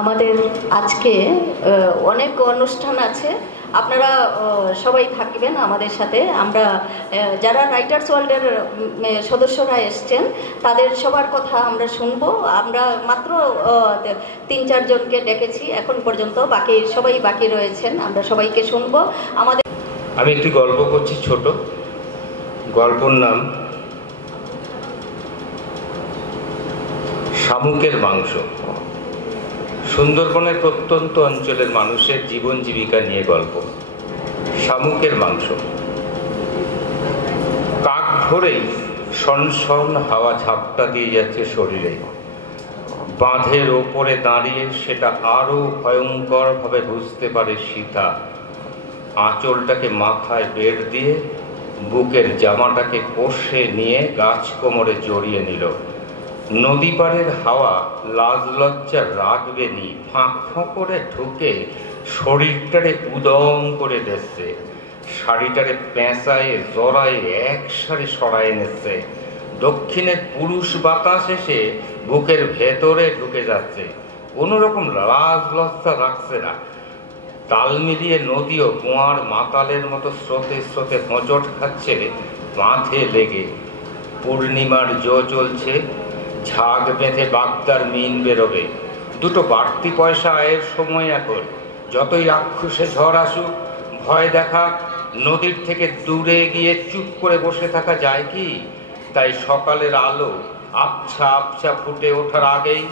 আমাদের আজকে অনেক অনুষ্ঠান আছে, আপনারা সবাই থাকবেন আমাদের সাথে। আমরা যারা রাইটার্স ওয়ার্ল্ডের সদস্যরা এসছেন তাদের সবার কথা আমরা শুনবো। আমরা মাত্র 3-4 জনকে ডেকেছি এখন পর্যন্ত, বাকি সবাই বাকি রয়েছেন, আমরা সবাইকে শুনবো। আমাদের আমি একটি গল্প করছি, ছোট গল্পর নাম শামুকের মাংস। সুন্দরবনের প্রত্যন্ত অঞ্চলের মানুষের জীবন জীবিকা নিয়ে গল্প। শামুকের মাংস। কাক ভোরেই সনসন হাওয়া ঝাপটা দিয়ে যাচ্ছে শরীরে। বাঁধের ওপরে দাঁড়িয়ে সেটা আরো ভয়ঙ্করভাবে বুঝতে পারে সীতা। আঁচলটাকে মাথায় বেড় দিয়ে বুকের জামাটাকে কষে নিয়ে গাছ কোমরে জড়িয়ে নিল। নদী পাড়ের হাওয়া লাজ লজ্জা রাখবে নি, ফাঁক ফাঁক করে ঢুকে শরীরটারে উদম করে দিচ্ছে। শাড়িটারে পেঁচায়ে জড়ায়ে একসারে সরায় নিচ্ছে। দক্ষিণের পুরুষ বাতাস এসে বুকের ভেতরে ঢুকে যাচ্ছে, কোনো রকম লাজ লজ্জা রাখছে না। তাল মিলিয়ে নদীও কুয়ার মাতালের মতো স্রোতে স্রোতে হোঁচট খাচ্ছে বাঁধে লেগে। পূর্ণিমার জো চলছে, ঝাঁক বেঁধে বাগদার মিন বেরোবে। দুটো বাড়তি পয়সা আয়ের সময় এখন। যতই রাক্ষসে ঝড় আসুক, ভয় দেখা, নদীর থেকে দূরে গিয়ে চুপ করে বসে থাকা যায় কি? তাই সকালের আলো আবছা আবছা ফুটে ওঠার আগেই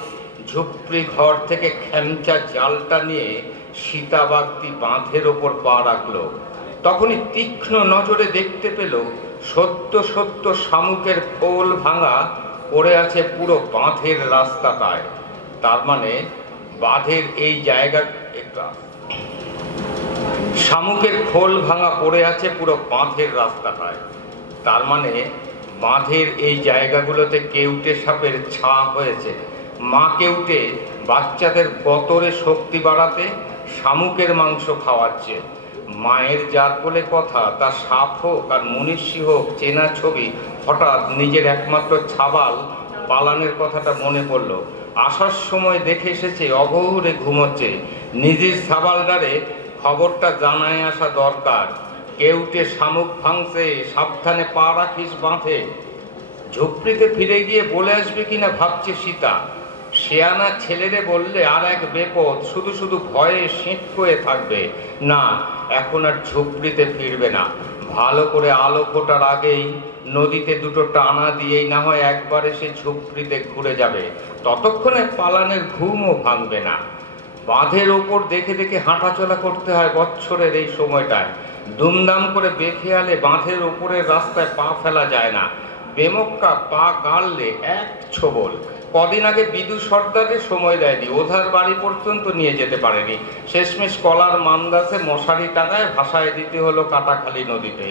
ঝুপড়ি ঘর থেকে খেমচা জালটা নিয়ে সীতাবাগদি বাঁধের ওপর পা রাখলো। তখনই তীক্ষ্ণ নজরে দেখতে পেল সত্য সত্য শামুকের খোল ভাঙা পড়ে আছে পুরো বাঁধের রাস্তাটায়। তার মানে বাঁধের এই জায়গা, শামুকের খোল ভাঙা পড়ে আছে পুরো বাঁধের রাস্তাটায়। তার মানে বাঁধের এই জায়গাগুলোতে কেউটে সাপের ছা হয়েছে। মা কেউটে বাচ্চাদের গতরে শক্তি বাড়াতে শামুকের মাংস খাওয়াচ্ছে। মায়ের জাত বলে কথা, তা সাপ হোক আর মনীষী হোক, চেনা ছবি হঠাৎ নিজের একমাত্র ছাবাল পালানের কথাটা মনে পড়ল। আসার সময় দেখে এসেছে অঘোরে ঘুমোচ্ছে। নিজের ছাবালটারে খবরটা জানায় আসা দরকার। কেউটে শামুক ভাঙছে, সাবধানে পা রাখিস বাঁধে। ঝুপড়িতে ফিরে গিয়ে বলে আসবে কিনা ভাবছে সীতা। শেয়ানা ছেলেরে বললে আর এক বেপদ, শুধু শুধু ভয়ে শীত হয়ে থাকবে। না, এখন আর ঝুপড়িতে ফিরবে না। ভালো করে আলো ফোটার আগেই নদীতে দুটো টানা দিয়েই না হয় একবার এসে ঝুপড়িতে ঘুরে যাবে। ততক্ষণে পালানের ঘুমও ভাঙবে না। বাঁধের ওপর দেখে দেখে হাঁটাচলা করতে হয় বছরের এই সময়টায়। দুমদাম করে বেখেয়ালে বাঁধের ওপরের রাস্তায় পা ফেলা যায় না। বেমক্কা পা গাড়লে এক ছোবল। কদিন আগে বিদু সর্দারের সময় দেয়নি, ওধার বাড়ি পর্যন্ত নিয়ে যেতে পারেনি। শেষমেশ কলার মান্দাসে মশারি টাঙায় ভাসায় দিতে হলো কাটাখালী নদীতে।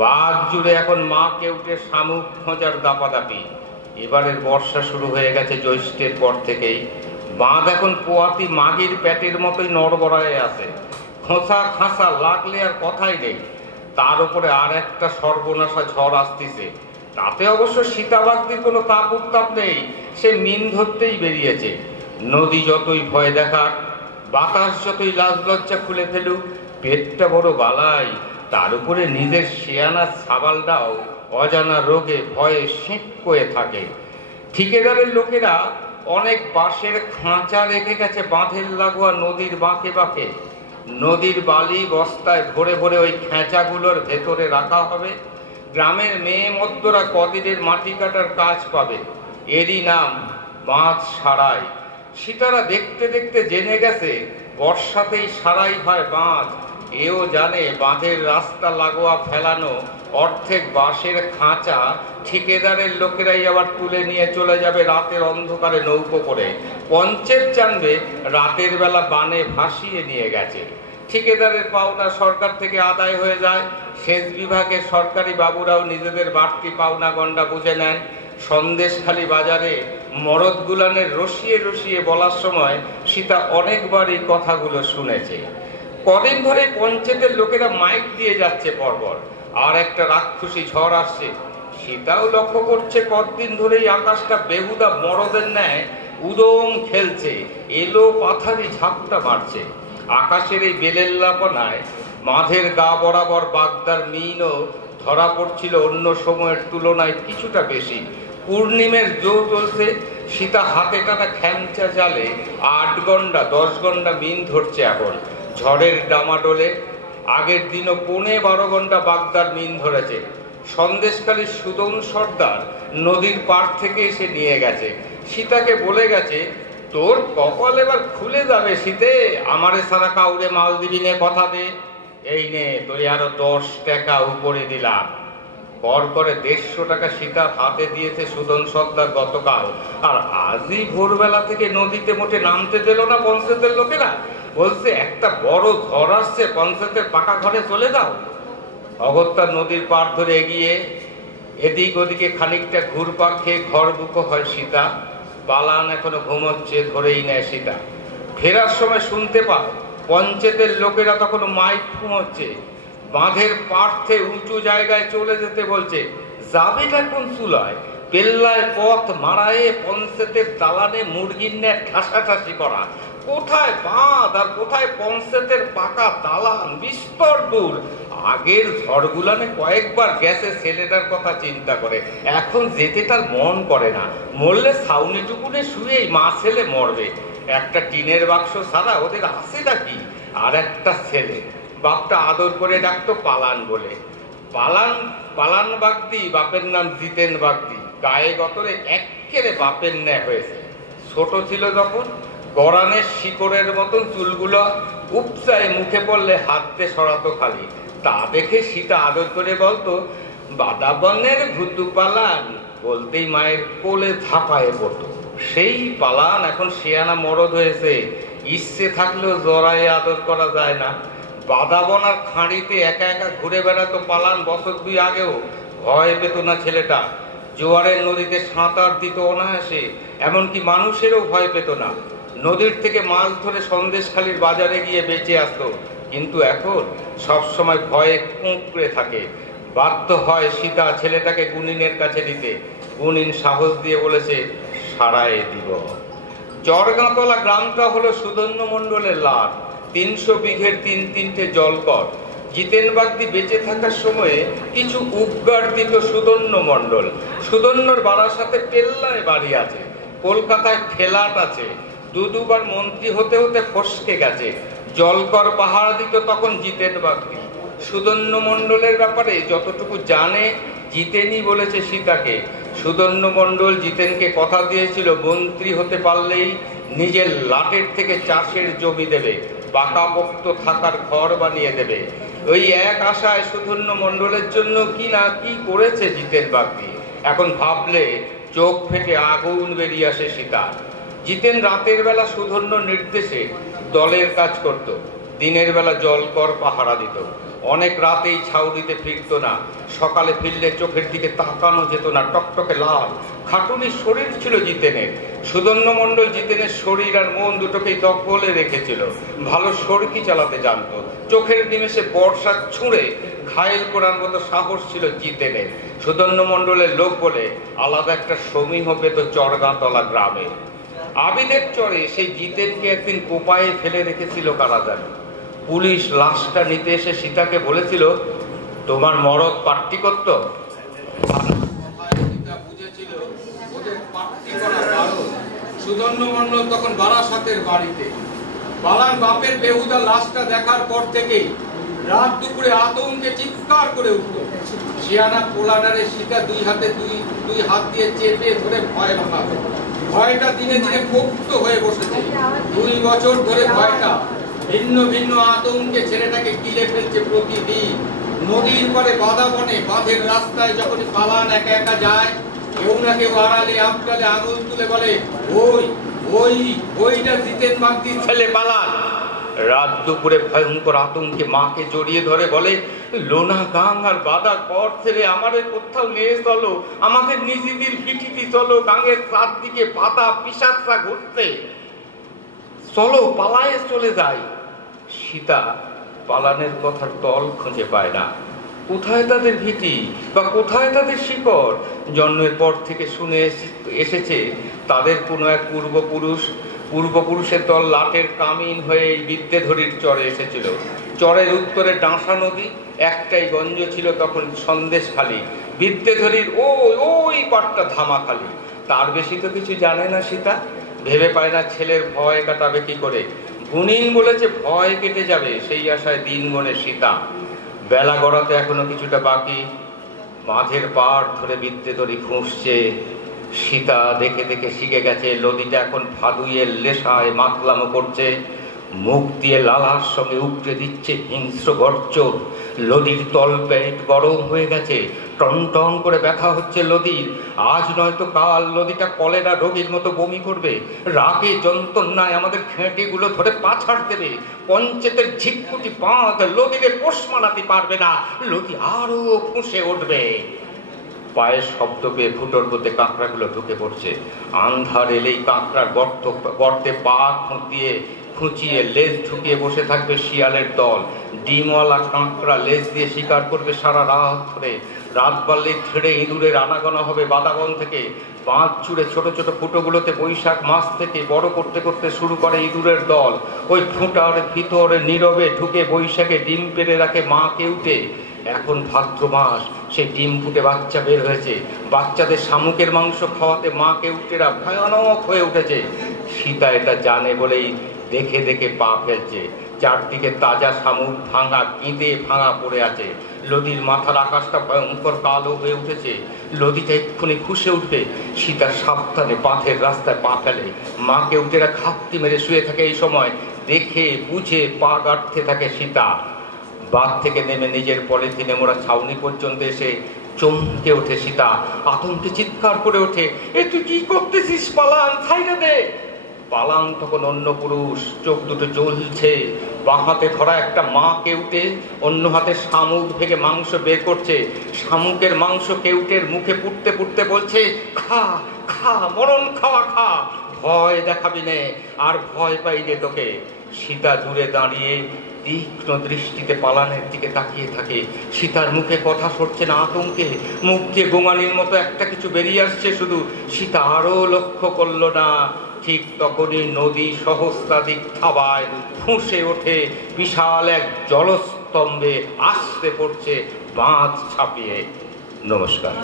বাঘ জুড়ে এখন মা কেউটে শামুক খোঁজার দাপাদাপি। এবারের বর্ষা শুরু হয়ে গেছে জ্যৈষ্ঠের পর থেকেই। বাঁধ এখন পোয়াতি মাগির পেটের মতোই নড়বড়ায় আছে। খোঁচা খাঁচা লাগলে আর কথাই নেই। তার উপরে আর একটা সর্বনাশা ঝড় আসতেছে। তাতে অবশ্য সীতাবাগদির কোনো তাপ উত্তাপ নেই, সে মিন ধরতেই বেরিয়েছে। নদী যতই ভয় দেখাক, বাতাস যতই লাজ লজ্জা খুলে ফেলুক, পেটটা বড় বালাই। তার উপরে নিজের শেয়ানা ছাবালটাও অজানা রোগে ভয়ে শীত করে থাকে। ঠিকাদারের লোকেরা অনেক বাঁশের খাঁচা রেখে গেছে বাঁধের লাগোয়া নদীর বাঁকে বাঁকে। নদীর বালি বস্তায় ভরে ভরে ওই খেঁচাগুলোর ভেতরে রাখা হবে। গ্রামের মেয়ে মধ্যরা কদিনের মাটি কাটার কাজ পাবে। এরই নাম বাঁধ সারাই। সীতারা দেখতে দেখতে জেনে গেছে বর্ষাতেই সারাই হয় বাঁধ। এও জানে বাঁধের রাস্তা লাগোয়া ফেলানো অর্ধেক বাঁশের খাঁচা ঠিকাদারের লোকেরাই আবার তুলে নিয়ে চলে যাবে রাতের অন্ধকারে নৌকো করে। পঞ্চেত জানবে রাতের বেলা বানে ভাসিয়ে নিয়ে গেছে। ঠিকাদারের পাওনা সরকার থেকে আদায় হয়ে যায়। সেচ বিভাগের সরকারি বাবুরাও নিজেদের বাড়তি পাওনা গন্ডা বুঝে নেন। সন্দেশখালী বাজারে মরদ গুলানের রসিয়ে রসিয়ে বলার সময় সীতা অনেকবার এই কথাগুলো শুনেছে। কদিন ধরে পঞ্চায়েতের লোকেরা মাইক দিয়ে যাচ্ছে পরপর, আর একটা রাক্ষসী ঝড় আসছে। সীতাও লক্ষ্য করছে কতদিন ধরেই আকাশটা বেহুদা মরদের ন্যায় উদম খেলছে, এলো পাথারি ঝাপটা মারছে। আকাশের এই বেলেল্লাপনায় মাঝের গা বরাবর বাগদার মিনও ধরা পড়ছিল অন্য সময়ের তুলনায় কিছুটা বেশি। পূর্ণিমের জো চলছে, সীতা হাতে টানা খ্যামচা জালে 8 গন্ডা 10 গন্ডা মিন ধরছে এখন। ঝড়ের ডামাডোলে আগের দিনও 12.5 ঘন্টা বাগদার মিন ধরেছে। সন্দেশকালীর সুদন সর্দার নদীর পাড় থেকে এসে নিয়ে গেছে। সীতাকে বলে গেছে, তোর কপাল এবার খুলে যাবে শীতে, আমারে সারা কাউরে মাল দিবি নে, কথা দে। এই নে তোর আরো 10 টাকা উপরে দিলাম। কর করে 150 টাকা সীতা হাতে দিয়েছে সুদন সর্দার গতকাল। আর আজই ভোরবেলা থেকে নদীতে মোটে নামতে দিল না পঞ্চায়েতের লোকেরা। বলছে একটা বড় ঝড় আসছে, পঞ্চায়েতের পাকা ঘরে চলে যাও। অগত্যা নদীর পাড় ধরে এগিয়ে এদিক ওদিকে খানিকটা ঘুরপাক খেয়ে ঘর বুকো হয় সীতা। পালান এখনো ঘুমোচ্ছে, ধরেই নেয় সীতা। ফেরার সময় শুনতে পায় পঞ্চায়েতের লোকেরা তখন মাইক ঘুমোচ্ছে, বাঁধের পার্থে উঁচু জায়গায় চলে যেতে বলছে। যাবেটা কোন চুলায়? পেল্লায় পথ মারায়ে পঞ্চায়েতের দালানে মুরগির ন্যায় ঠাসাঠাসি করা। কোথায় বাঁধ আর কোথায় পঞ্চায়েতের পাকা দালান, বিস্তর দূর। আগের ঝড়গুলানে কয়েকবার গেছে, ছেলেটার কথা চিন্তা করে। এখন যেতে তার মন করে না। মরলে ছাউনি টুকুনে শুয়েই মা ছেলে মরবে। একটা টিনের বাক্স ছাড়া ওদের আছে নাকি? আর একটা ছেলে, বাপটা আদর করে ডাকতো পালান বলে। পালান পালান বাগদি, বাপের নাম জিতেন বাগদি। গায়ে গতরে এক্কেরে বাপের ন্যায় হয়েছে। ছোট ছিল যখন গরানের শিকড়ের মতন চুলগুলো উপচায় মুখে পড়লে হাতে সরাতো খালি। তা দেখে সীতা আদর করে বলতো, বাদাবনের ভুতু পালান, বলতেই মায়ের কোলে ঝাঁপায়ে পড়তো। সেই পালান এখন শিয়ানা মরদ হয়েছে। ইচ্ছে থাকলেও জড়ায়ে আদর করা যায় না। বাদাবন আর খাঁড়িতে একা একা ঘুরে বেড়াতো পালান বছর 2 আগেও। ভয় পেত না ছেলেটা। জোয়ারের নদীতে সাঁতার দিত অনায়াসে, এমনকি মানুষেরও ভয় পেত না। নদীর থেকে মাছ ধরে সন্দেশখালীর বাজারে গিয়ে বেঁচে আসতো। কিন্তু এখন সবসময় ভয়ে কুঁকড়ে থাকে। বাধ্য হয় সীতা ছেলেটাকে গুনিনের কাছে দিতে। গুনিন সাহস দিয়ে বলেছে, সারায়ে দিব। চরগাঁতলা গ্রামটা হলো সুদন্য মণ্ডলের লাট। 300 বিঘের 3-3টে জলকর। জিতেন বাগদি বেঁচে থাকার সময়ে কিছু উপগার দিত সুদন্য মণ্ডল। সুদন্যর বারাসাতে পেল্লায় বাড়ি আছে, কলকাতায় ফ্ল্যাট আছে। 2-2বার মন্ত্রী হতে হতে ফসকে গেছে। জলকর পাহারা দিত তখন জিতেন বাগদি। সুদন্য মণ্ডলের ব্যাপারে যতটুকু জানে জিতেনই বলেছে সীতাকে। সুদন্য মণ্ডল জিতেনকে কথা দিয়েছিল, মন্ত্রী হতে পারলেই নিজের লাটের থেকে চাষের জমি দেবে, পাকাপোক্ত থাকার ঘর বানিয়ে দেবে। ওই এক আশায় সুদন্য মণ্ডলের জন্য কি না কি করেছে জিতেন বাগদি। এখন ভাবলে চোখ ফেটে আগুন বেরিয়ে আসে সীতার। জিতেন রাতের বেলা সুধন্য নির্দেশে দলের কাজ করত, দিনের বেলা জলকর পাহারা দিত। অনেক রাতেই ছাউনিতে ফিরত না। সকালে ফিরলে চোখের দিকে তাকানো যেত না, টকটকে লাল খাটুনির শরীর ছিল জিতেনের। সুদন্য মণ্ডল জিতেনের শরীর আর মন দুটোকেই দখলে রেখেছিল। ভালো সড়কি চালাতে জানত। চোখের নিমেষে বর্ষা ছুঁড়ে ঘায়েল করার মতো সাহস ছিল জিতেনের। সুদন্য মণ্ডলের লোক বলে আলাদা একটা সমীহ পেত চরগাঁতলা গ্রামে। আবিদের চরে সেই জিতেনকে একদিন কোপায়ে ফেলে রেখেছিল কারা জানে। পুলিশ লাশটা নিতে এসে সীতাকে বলেছিল, তোমার মরদ পার্টি করত। বুঝেছিল ওদের পার্টি করা ভালো। সুদন্য মণ্ডল তখন বারাসাতের বাড়িতে। পালান বাপের বেহুদা লাশটা দেখার পর থেকেই রাত দুপুরে আতঙ্কে চিৎকার করে উঠত। শিয়ানা পোলাডারে সীতা দুই হাত দিয়ে চেপে ধরে ভয় ভাঙাবে। ভয়টা দিনে দিনে পোক্ত হয়ে বসেছে। 2 বছর ধরে ভয়টা ভিন্ন ভিন্ন আতঙ্কে ছেলেটাকে গিলে ফেলছে প্রতিদিন। নদীর পরে বাদাবনে বাঁধের রাস্তায় যখন পালান একা একা যায়, কেউ না কেউ আড়ালে আবডালে আঙুল তুলে বলে, ওইটা জিতেন বাগদির ছেলে পালান। রাত দুপুরে ভয়ঙ্কর আতঙ্কে মাকে জড়িয়ে ধরে বলে, লোনা গাং আর বাদা কর ছেড়ে আমাদের কোথাও নিয়ে চলো, আমাদের নিজেদের ভিটিতে চলো, গাঙের চারদিকে পাতা পিশাচরা ঘুরতে, চলো পালায়ে চলে যাই। সীতা পালানের কথার তল খুঁজে পায় না। কোথায় তাদের ভীতি বা কোথায় তাদের শিকড়? জন্মের পর থেকে শুনে এসেছে তাদের কোনো এক পূর্বপুরুষের দল লাটের কামিন হয়ে এই বিদ্যেধরীর চরে এসেছিল। চরের উত্তরে ডাঁসা নদী, একটাই গঞ্জ ছিল তখন সন্দেশখালি। বিদ্যেধরীর ওই পাটটা ধামাখালি। তার বেশি তো কিছু জানে না সীতা। ভেবে পায় না ছেলের ভয় কাটাবে কি করে। গুণিন বলেছে ভয় কেটে যাবে, সেই আশায় দিন গণে সীতা। বেলা গড়াতে এখনো কিছুটা বাকি। বাঁধের পাড় ধরে বিদ্যেধরী খুঁজছে। সীতা দেখে দেখে শিখে গেছে নদীটা এখন ভাদুইয়ের লেশায় মাতলামো করছে। মুখ দিয়ে লালার সঙ্গে উপড়ে দিচ্ছে হিংস্র গর্জন। নদীর তলপেট গরম হয়ে গেছে, টন টন করে ব্যথা হচ্ছে নদীর। আজ নয়তো কাল নদীটা কলেরা রোগীর মতো বমি করবে। রাগে যন্ত্রণায় আমাদের খেঁটিগুলো ধরে পাছাড় দেবে। পঞ্চায়েতের ঝিটকুটি বাঁধ নদীতে পোষ মানাতে পারবে না, নদী আরো ফুঁসে উঠবে। পায়ের শব্দ পেয়ে ফুটোর মধ্যে কাঁকড়াগুলো ঢুকে পড়ছে। আন্ধার এলেই কাঁকড়ার গর্তে পা খুঁচিয়ে লেজ ঢুকিয়ে বসে থাকবে শিয়ালের দল। ডিমওয়ালা কাঁকড়া লেজ দিয়ে শিকার করবে সারা রাত ধরে। রাত বাড়লে ছেড়ে ইঁদুরের আনাগোনা হবে বাদাবন থেকে। বাঁধ চুড়ে ছোট ছোট ফুটোগুলোতে বৈশাখ মাস থেকে বড় করতে করতে শুরু করে ইঁদুরের দল। ওই ফুটার ভিতরে নীরবে ঢুকে বৈশাখে ডিম পেড়ে রাখে মা কেউটে। এখন ভাদ্র মাস, সে ডিম ফুটে বাচ্চা বের হয়েছে। বাচ্চাদের শামুকের মাংস খাওয়াতে মা কেউটেরা ভয়ানক হয়ে উঠেছে। সীতা এটা জানে বলেই দেখে দেখে পা ফেলছে। চারদিকে তাজা শামুক ভাঙা কেঁদে ভাঙা পড়ে আছে। নদীর মাথার আকাশটা ভয়ঙ্কর কালো হয়ে উঠেছে। নদীটা এক্ষুনি খুশে উঠবে। সীতা সাবধানে বাঁধের রাস্তায় পা ফেলে। মা কেউটেরা খাপটি মেরে শুয়ে থাকে। এই সময় দেখে বুঝে পা গাঁটতে থাকে সীতা। বাঁধ থেকে নেমে নিজের পলিথিনে মোড়া ছাউনি পর্যন্ত এসে চমকে ওঠে সীতা। আতঙ্কে চিৎকার করে ওঠে, এ তুই কি করতেছিস? পালান, ছাইড়া দে। পালান তখন অন্য পুরুষ, চোখ দুটো জ্বলছে। বাঁ হাতে ধরা একটা মা কেউটে, অন্য হাতে শামুক ভেঙে মাংস বের করছে। শামুকের মাংস কেউটের মুখে পুড়তে পুড়তে বলছে, খা খা, মরণ খাওয়া খা, ভয় দেখাবি নে, আর ভয় পাই যে তোকে। সীতা দূরে দাঁড়িয়ে তীক্ষ্ণ দৃষ্টিতে পালানের দিকে তাকিয়ে থাকে। সীতার মুখে কথা সরছে না আতঙ্কে। মুখ দিয়ে গোঙানির মতো একটা কিছু বেরিয়ে আসছে শুধু। সীতা আরো লক্ষ্য করল না। ঠিক তখনই নদী সহস্রাধিক থাবায় ফুঁসে ওঠে। বিশাল এক জলস্তম্ভে আসতে পড়ছে বাঁধ ছাপিয়ে। নমস্কার।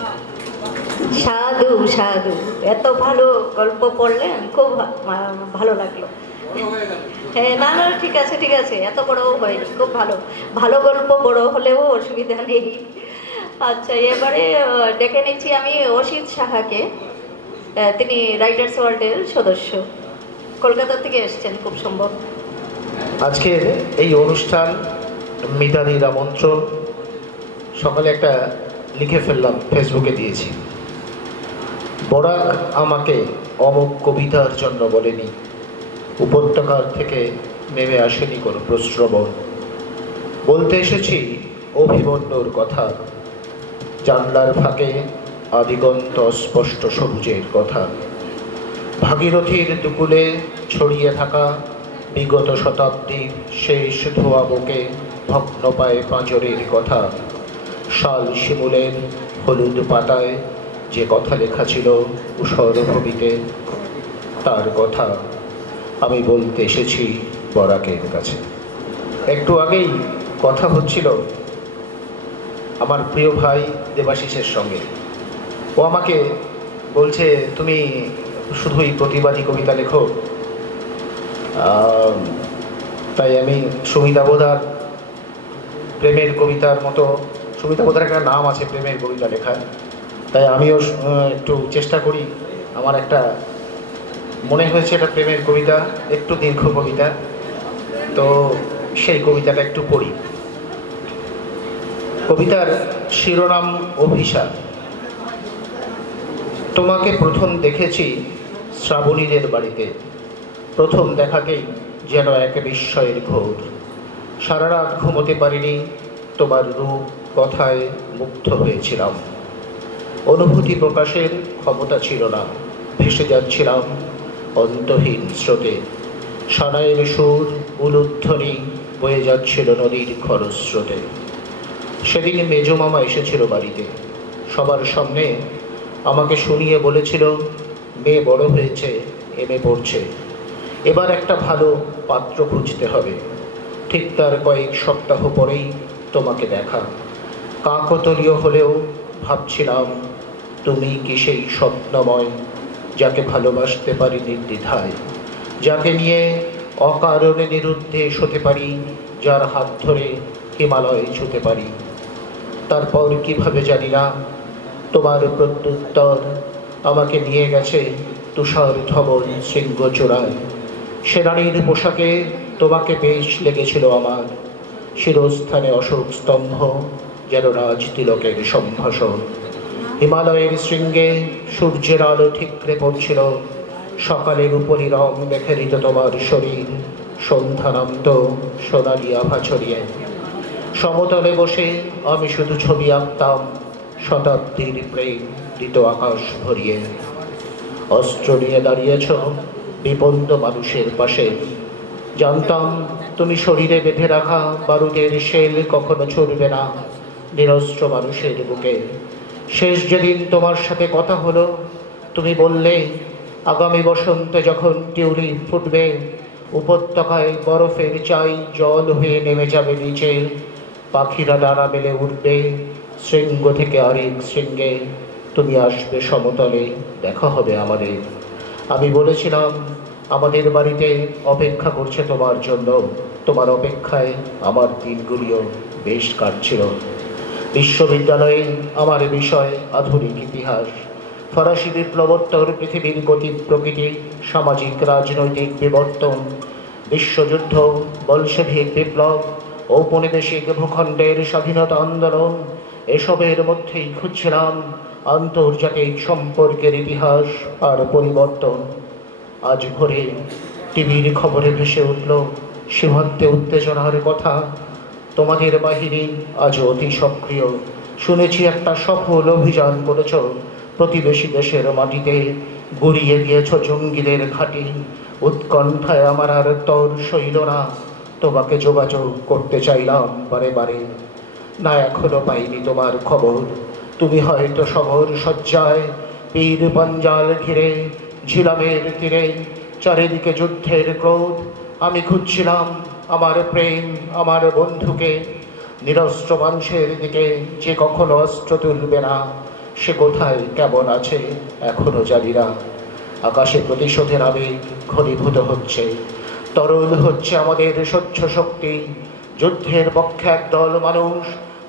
সাধু সাধু, এত ভালো গল্প পড়লেন, খুব ভালো লাগলো। হ্যাঁ, না না, ঠিক আছে ঠিক আছে, এত বড়ও হয়নি, খুব ভালো ভালো গল্প। বড় হলেও অসুবিধা নেই। আচ্ছা, এবারে ডেকে নিচ্ছি আমি অসিত সাহাকে। তিনি রাইটার্স ওয়ার্ল্ডের সদস্য, কলকাতা থেকে এসছেন খুব সম্ভব। আজকের এই অনুষ্ঠান মিতালির আমন্ত্রণ। সকালে একটা লিখে ফেললাম, ফেসবুকে দিয়েছি। বরাক আমাকে অমুক কবিতার জন্য বলেনি, উপত্যকার থেকে নেমে আসেনি কোনো প্রশ্রবণ। বলতে এসেছি অভিমন্যুর কথা, জানলার ফাঁকে আদিগন্ত স্পষ্ট সবুজের কথা। ভাগীরথীর দুকুলে ছড়িয়ে থাকা বিগত শতাব্দীর শেষ ধোয়া বুকে ভগ্ন পায়ে পাঁজরের কথা। শাল শিমুলের হলুদ পাতায় যে কথা লেখা ছিল উষর ভূমিতে, তার কথা আমি বলতে এসেছি বরাকের কাছে। একটু আগেই কথা হচ্ছিল আমার প্রিয় ভাই দেবাশিসের সঙ্গে। ও আমাকে বলছে, তুমি শুধুই প্রতিবাদী কবিতা লেখো। তাই আমি সুমিতা বোধার প্রেমের কবিতার মতো, সুমিতা বোধার একটা নাম আছে প্রেমের কবিতা লেখার, তাই আমিও একটু চেষ্টা করি। আমার একটা মনে হয়েছে এটা প্রেমের কবিতা, একটু দীর্ঘ কবিতা, তো সেই কবিতাটা একটু পড়ি। কবিতার শিরোনাম অভিশাপ। তোমাকে প্রথম দেখেছি শ্রাবণীদের বাড়িতে, প্রথম দেখাতেই যেন এক বিস্ময়ের ঘোর। সারা রাত ঘুমোতে পারিনি, তোমার রূপ কথায় মুগ্ধ হয়েছিলাম। অনুভূতি প্রকাশের ক্ষমতা ছিল না, ভেসে যাচ্ছিলাম অন্তহীন স্রোতে। সানাইয়ের সুর উলুধ্বনি বয়ে যাচ্ছিল নদীর খরস্রোতে। সেদিন মেজো মামা এসেছিল বাড়িতে। সবার সামনে আমাকে শুনিয়ে বলেছিল, মেয়ে বড় হয়েছে, এমএ পড়ছে, এবার একটা ভালো পাত্র খুঁজতে হবে। ঠিক তার কয়েক সপ্তাহ পরেই তোমাকে দেখা। কাকতলীয় হলেও ভাবছিলাম, তুমি কি সেই স্বপ্নময়, যাকে ভালোবাসতে পারি নির্দ্বিধায়, যাকে নিয়ে অকারণে নিরুদ্দেশ হতে পারি, যার হাত ধরে হিমালয়ে ছুতে পারি। তারপর কিভাবে জানি না, তোমার প্রত্যুত্তর আমাকে নিয়ে গেছে তুষার ধবল শৃঙ্গচূড়ায়। সেনানীর পোশাকে তোমাকে বেশ লেগেছিল আমার। শিরস্থানে অশোক স্তম্ভ, যেন রাজ তিলকের সম্ভাষণ। হিমালয়ের শৃঙ্গে সূর্যের আলো ঠিকরে পড়ছিল। সকালের উপরই রং মেখে দিত তোমার শরীর, সন্ধ্যা নামত সোনালি আভা ছড়িয়ে। সমতলে বসে আমি শুধু ছবি আঁকতাম, শতাব্দীর প্রেম দিত আকাশ ভরিয়ে। অস্ত্র নিয়ে দাঁড়িয়েছ বিপন্ন মানুষের পাশে। জানতাম তুমি শরীরে বেঁধে রাখা বারুদের শেল কখনো ছুটবে না নিরস্ত্র মানুষের বুকে। শেষ যেদিন তোমার সাথে কথা হলো, তুমি বললে, আগামী বসন্তে যখন টিউলিপ ফুটবে, উপত্যকায় বরফের চাই জল হয়ে নেমে যাবে নিচে, পাখিরা ডানা মেলে উঠবে শৃঙ্গ থেকে আরেক শৃঙ্গে, তুমি আসবে সমতলে, দেখা হবে আমাদের। আমি বলেছিলাম, আমাদের বাড়িতে অপেক্ষা করছে তোমার জন্য। তোমার অপেক্ষায় আমার দিনগুলিও বেশ কাটছিল। বিশ্ববিদ্যালয়ে আমার বিষয় আধুনিক ইতিহাস। ফরাসি বিপ্লবোত্তর পৃথিবীর গতি প্রকৃতি, সামাজিক রাজনৈতিক বিবর্তন, বিশ্বযুদ্ধ, বলশেভিক বিপ্লব, ঔপনিবেশিক ভূখণ্ডের স্বাধীনতা আন্দোলন, এসবের মধ্যেই খুঁজছিলাম আন্তর্জাতিক সম্পর্কের ইতিহাস আর পরিবর্তন। আজ ভোরে টিভির খবরে ভেসে উঠল সীমান্তে উত্তেজনার কথা। তোমাদের বাহিনী আজ অতি সক্রিয়। শুনেছি একটা সফল অভিযান করেছ, প্রতিবেশী দেশের মাটিতে গুড়িয়ে দিয়েছ জঙ্গিদের ঘাঁটি। উৎকণ্ঠায় আমার আর তর সইল না, তোমাকে যোগাযোগ করতে চাইলাম বারে বারে। না, এখনো পাইনি তোমার খবর। তুমি হয়তো শহর সজ্জায়, পীর পঞ্জাল ঘিরে, ঝিলামের তীরে, চারিদিকে যুদ্ধের ক্রোধ। আমি খুঁজছিলাম আমার প্রেম, আমার বন্ধুকে। নিরস্ত্র মানুষের দিকে যে কখনো অস্ত্র তুলবে না, সে কোথায় কেমন আছে এখনো জানি না। আকাশে প্রতিশোধের আবেগ ঘনীভূত হচ্ছে, তরল হচ্ছে আমাদের স্বচ্ছ শক্তি। যুদ্ধের পক্ষে একদল মানুষ,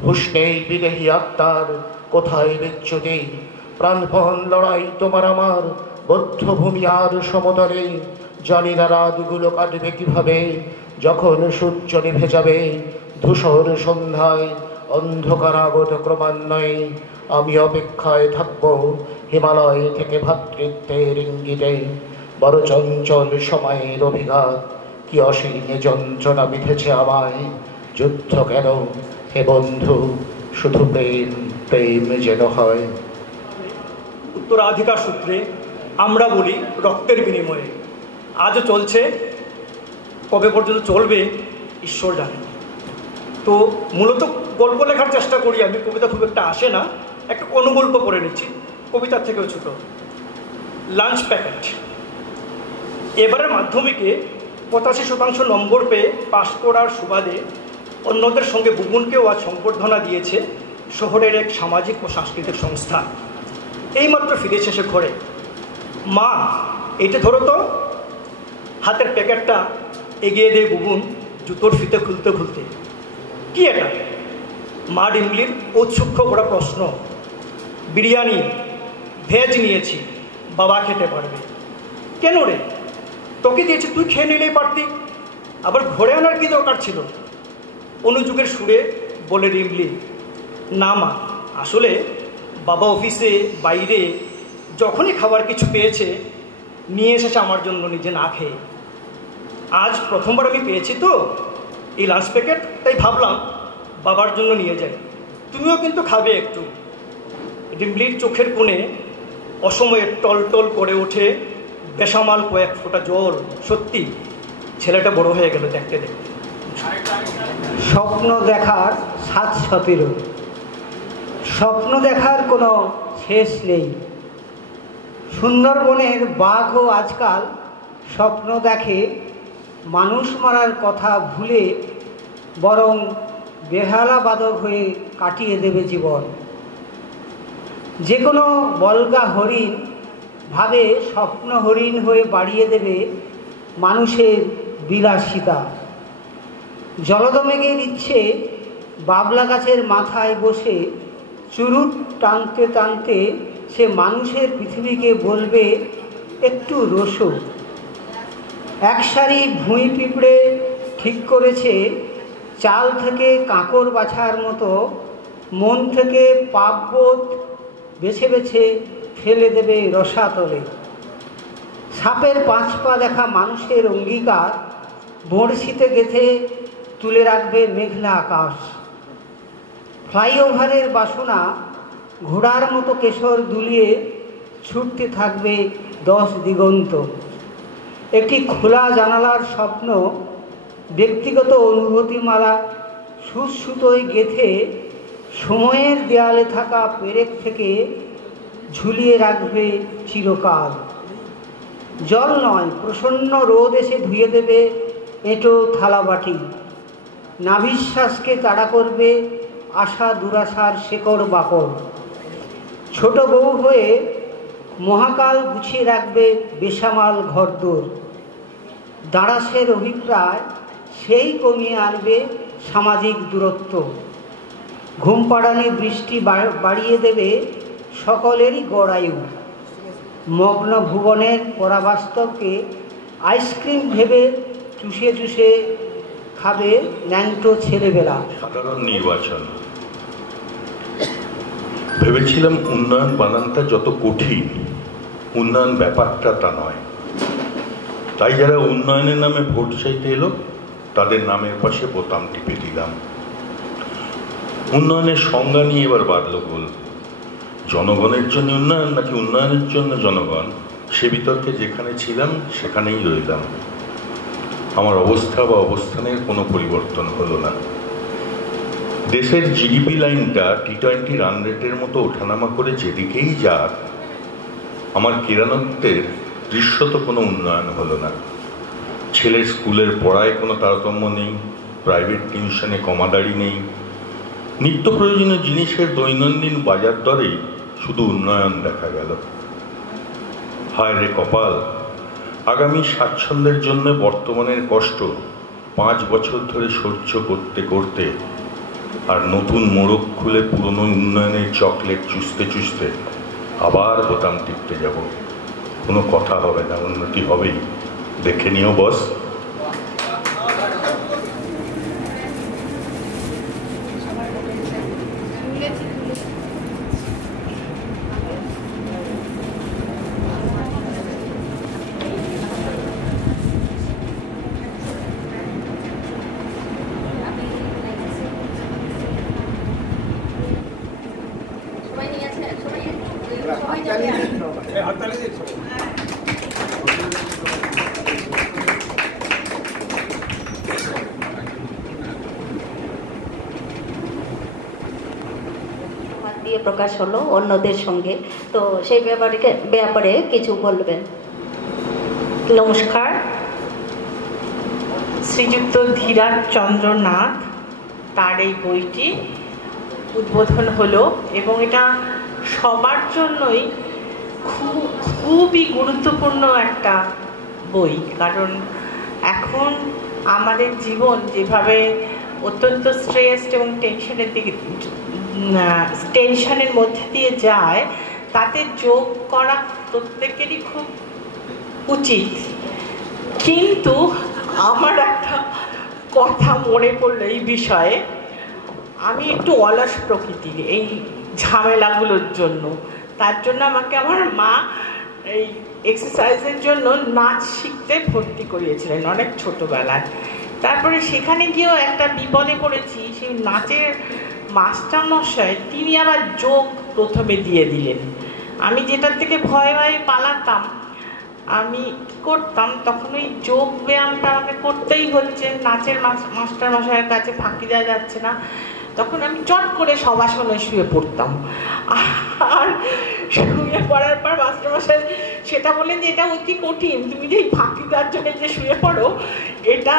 হুঁশ নেই বিদেহী আত্মার, কোথায় বিচ্যুতি। প্রাণপণ লড়াই তোমার আমার বদ্ধভূমি আর সমতলে। জানি না রাতগুলো কাটবে কিভাবে, যখন সূর্য নিভে যাবে ধূসর সন্ধ্যায়, অন্ধকার আগত ক্রমান্বয়ে। আমি অপেক্ষায় থাকব হিমালয় থেকে ভ্রাতৃত্বের ইঙ্গিতে। বড় চঞ্চল সময়ের অভিঘাত, কি অসীম যন্ত্রণা বিঁধেছে আমায়। যুদ্ধ কেন হে বন্ধু, শুধু প্রেম, প্রেম যেন হয়। উত্তরাধিকার সূত্রে আমরা বলি রক্তের বিনিময়ে। আজও চলছে, কবে পর্যন্ত চলবে ঈশ্বর জানে। তো মূলত গল্প লেখার চেষ্টা করি আমি, কবিতা খুব একটা আসে না, একটা অনুগল্প পড়ে নিচ্ছি, কবিতার থেকেও ছোট। Lunch packet. এবারের মাধ্যমিকে 85% নম্বর পেয়ে পাশ করার সুবাদে অন্যদের সঙ্গে বুবুনকেও আজ সংবর্ধনা দিয়েছে শহরের এক সামাজিক ও সাংস্কৃতিক সংস্থা। এইমাত্র ফিরেছে সে ঘরে। মা, এটা ধরো তো। হাতের প্যাকেটটা এগিয়ে দেয় বুবুন জুতোর ফিতে খুলতে খুলতে। কি এটা? মা ডিমলির ঔৎসুক্য করা প্রশ্ন। বিরিয়ানি, ভেজ নিয়েছি, বাবা খেতে পারবে। কেন রে? তোকে দিয়েছি, তুই খেয়ে নিলেই পারতি, আবার ঘরে আনার কি দরকার ছিল? অনুযোগের সুরে বলে ডিমলি, না মা, আসলে বাবা অফিসে বাইরে যখনই খাবার কিছু পেয়েছে নিয়ে এসেছে আমার জন্য, নিজে না খেয়ে। আজ প্রথমবার আমি পেয়েছি তো এই লাঞ্চ প্যাকেট, তাই ভাবলাম বাবার জন্য নিয়ে যাই, তুমিও কিন্তু খাবে একটু। ডিমলির চোখের কোণে অসময়ে টলটল করে ওঠে বেসামাল কয়েক ফোঁটা জল। সত্যি ছেলেটা বড় হয়ে গেল দেখতে দেখতে। স্বপ্ন দেখার 7-17। স্বপ্ন দেখার কোনো শেষ নেই। সুন্দরবনের বাঘও আজকাল স্বপ্ন দেখে মানুষ মারার কথা ভুলে বরং বেহালা বাদক হয়ে কাটিয়ে দেবে জীবন। যে কোনো বলগা হরিণ ভাবে স্বপ্ন হরিণ হয়ে বাড়িয়ে দেবে মানুষের বিলাসিতা। জলদমেঘের ইচ্ছে বাবলা গাছের মাথায় বসে চুরুট টানতে টানতে সে মানুষের পৃথিবীকে বলবে একটু রসো। এক সারি ভুঁই পিঁপড়ে ঠিক করেছে চাল থেকে কাঁকড় বাছার মতো মন থেকে পাপবোধ বেছে বেছে ফেলে দেবে রসাতলে। সাপের 5 পা দেখা মানুষের অঙ্গীকার বড়শিতে গেঁথে তুলে রাখবে মেঘলা আকাশ। ফ্লাইওভারের বাসনা ঘোড়ার মতো কেশর দুলিয়ে ছুটতে থাকবে 10 দিগন্ত। একটি খোলা জানালার স্বপ্ন ব্যক্তিগত অনুভূতিমালা সুসুতোয় গেঁথে সময়ের দেয়ালে থাকা পেরেক থেকে ঝুলিয়ে রাখবে চিরকাল। জল নয়, প্রসন্ন রোদ এসে ধুয়ে দেবে এঁটো থালাবাটি। নাভিশ্বাসকে তাড়া করবে আশা দুরাশার শেকড় বাকড়। ছোট বউ হয়ে মহাকাল গুছিয়ে রাখবে বেসামাল ঘরদোর। দাঁড়াসের অভিপ্রায় সেই কমিয়ে আনবে সামাজিক দূরত্ব। ঘুম পাড়ানি বৃষ্টি বাড়িয়ে দেবে সকলেরই গড়ায়ু। মগ্ন ভুবনের পরাবাস্তবকে আইসক্রিম ভেবে চুষে চুষে খাবে ন্যাংটো ছেলেবেলা। সাধারণ নির্বাচন ভেবেছিলাম উন্নয়ন বানানটা যত কঠিন, উন্নয়ন ব্যাপারটা তা নয়। তাই যারা উন্নয়নের নামে ভোট চাইতে এলো তাদের নামের পাশে বোতাম টিপে দিলাম। উন্নয়নের সংজ্ঞা নিয়ে এবার বাড়ল গোল। জনগণের জন্য উন্নয়ন নাকি উন্নয়নের জন্য জনগণ, সে বিতর্কে যেখানে ছিলাম সেখানেই রইলাম। আমার অবস্থা বা অবস্থানের কোনো পরিবর্তন হলো না। দেশের জিডিপি লাইনটা T20 রান রেটের মতো ওঠানামা করে যেদিকেই যাক, আমার কেরানত্বের দৃশ্যত কোনো উন্নয়ন হলো না। ছেলের স্কুলের পড়ায় কোনো তারতম্য নেই, প্রাইভেট টিউশনে কমাদারি নেই। নিত্য প্রয়োজনীয় জিনিসের দৈনন্দিন বাজার দরেই শুধু উন্নয়ন দেখা গেল। হায় রে কপাল, আগামী স্বাচ্ছন্দ্যের জন্য বর্তমানের কষ্ট 5 বছর ধরে সহ্য করতে করতে আর নতুন মোড়ক খুলে পুরনো উন্নয়নের চকলেট চুষতে চুষতে আবার বোতাম টিপতে যাব। কোনো কথা হবে না, উন্নতি হবেই, দেখে নিও বস। প্রকাশ হলো অন্যদের সঙ্গে, তো সেই ব্যাপারে কিছু বলবেন। নমস্কার। শ্রীযুক্ত ধীরাজ চন্দ্র নাথ, তার এই বইটি উদ্বোধন হলো এবং এটা সবার জন্যই খুবই গুরুত্বপূর্ণ একটা বই। কারণ এখন আমাদের জীবন যেভাবে অত্যন্ত স্ট্রেসড এবং টেনশনের মধ্যে দিয়ে যায়, তাতে যোগ করা প্রত্যেকেরই খুব উচিত। কিন্তু আমার একটা কথা মনে পড়লো এই বিষয়ে। আমি একটু অলস প্রকৃতির এই ঝামেলাগুলোর জন্য, তার জন্য আমাকে আমার মা এই এক্সারসাইজের জন্য নাচ শিখতে ভর্তি করিয়েছিলেন অনেক ছোটবেলায়। তারপরে সেখানে গিয়েও একটা বিপদে পড়েছি। সেই নাচের মাস্টারমশাই তিনি আবার যোগ প্রথমে দিয়ে দিলেন। আমি যেটার থেকে ভয়ে ভয়ে পালাতাম, আমি কি করতাম, তখন ওই যোগ ব্যায়ামটা আমাকে করতেই হচ্ছে, নাচের মাস্টার মশাইয়ের কাছে ফাঁকি দেওয়া যাচ্ছে না, তখন আমি চট করে সবাসনে শুয়ে পড়তাম। আর শুয়ে পড়ার পর মাস্টারমশাই সেটা বললেন যে এটা অতি কঠিন, তুমি যে ফাঁকি দেওয়ার জন্য যে শুয়ে পড়ো এটা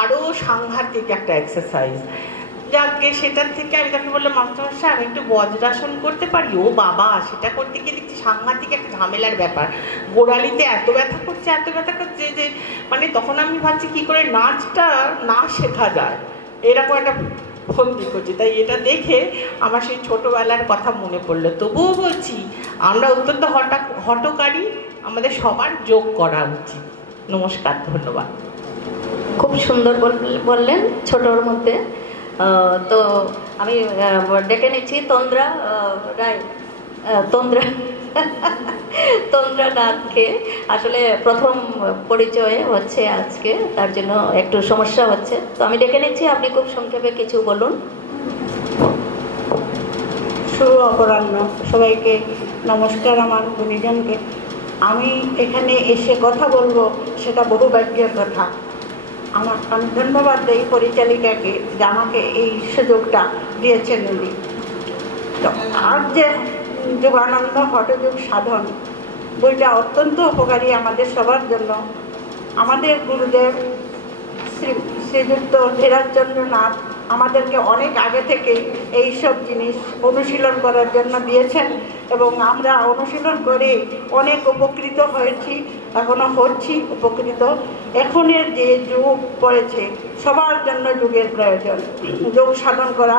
আরও সাংঘাতিক একটা এক্সারসাইজ। যাকে সেটার থেকে আমি তাকে বললাম, মাস্টারমশাই আমি একটু বজ্রাসন করতে পারি? ও বাবা, সেটা করতে গিয়ে দেখছি সাংঘাতিক একটা ঝামেলার ব্যাপার, গোড়ালিতে এত ব্যথা করছে যে মানে তখন আমি ভাবছি কি করে নাচটা না শেখা যায়, এরকম একটা ভক্তি করছি। তাই এটা দেখে আমার সেই ছোটবেলার কথা মনে পড়লো। তবুও বলছি আমরা অত্যন্ত হঠকারী, আমাদের সবার যোগ করা উচিত। নমস্কার, ধন্যবাদ। খুব সুন্দর বললেন ছোটর মধ্যে। তো আমি ডেকে নিচ্ছি তন্দ্রা রায়, তন্দ্রা নাথকে। আসলে প্রথম পরিচয় হচ্ছে আজকে, তার জন্য একটু সমস্যা হচ্ছে। তো আমি ডেকে নিচ্ছি, আপনি খুব সংক্ষেপে কিছু বলুন। শুভ অপরাহ্ন, সবাইকে নমস্কার আমার গুণীজনকে। আমি এখানে এসে কথা বলবো, সেটা বহু ভাগ্যের কথা। আমি ধন্যবাদ দেই পরিচালিকাকে যে আমাকে এই সুযোগটা দিয়েছেন উনি। তো আর যে যোগানন্দ হঠযোগ সাধন বইটা উপকারী আমাদের সবার জন্য। আমাদের গুরুদেব শ্রীযুক্ত ধীরাজচন্দ্রনাথ আমাদেরকে অনেক আগে থেকে এইসব জিনিস অনুশীলন করার জন্য দিয়েছেন এবং আমরা অনুশীলন করে অনেক উপকৃত হয়েছি, এখনো হচ্ছি উপকৃত। এখনের যে যুগ পড়েছে সবার জন্য যোগের প্রয়োজন। যোগ সাধন করা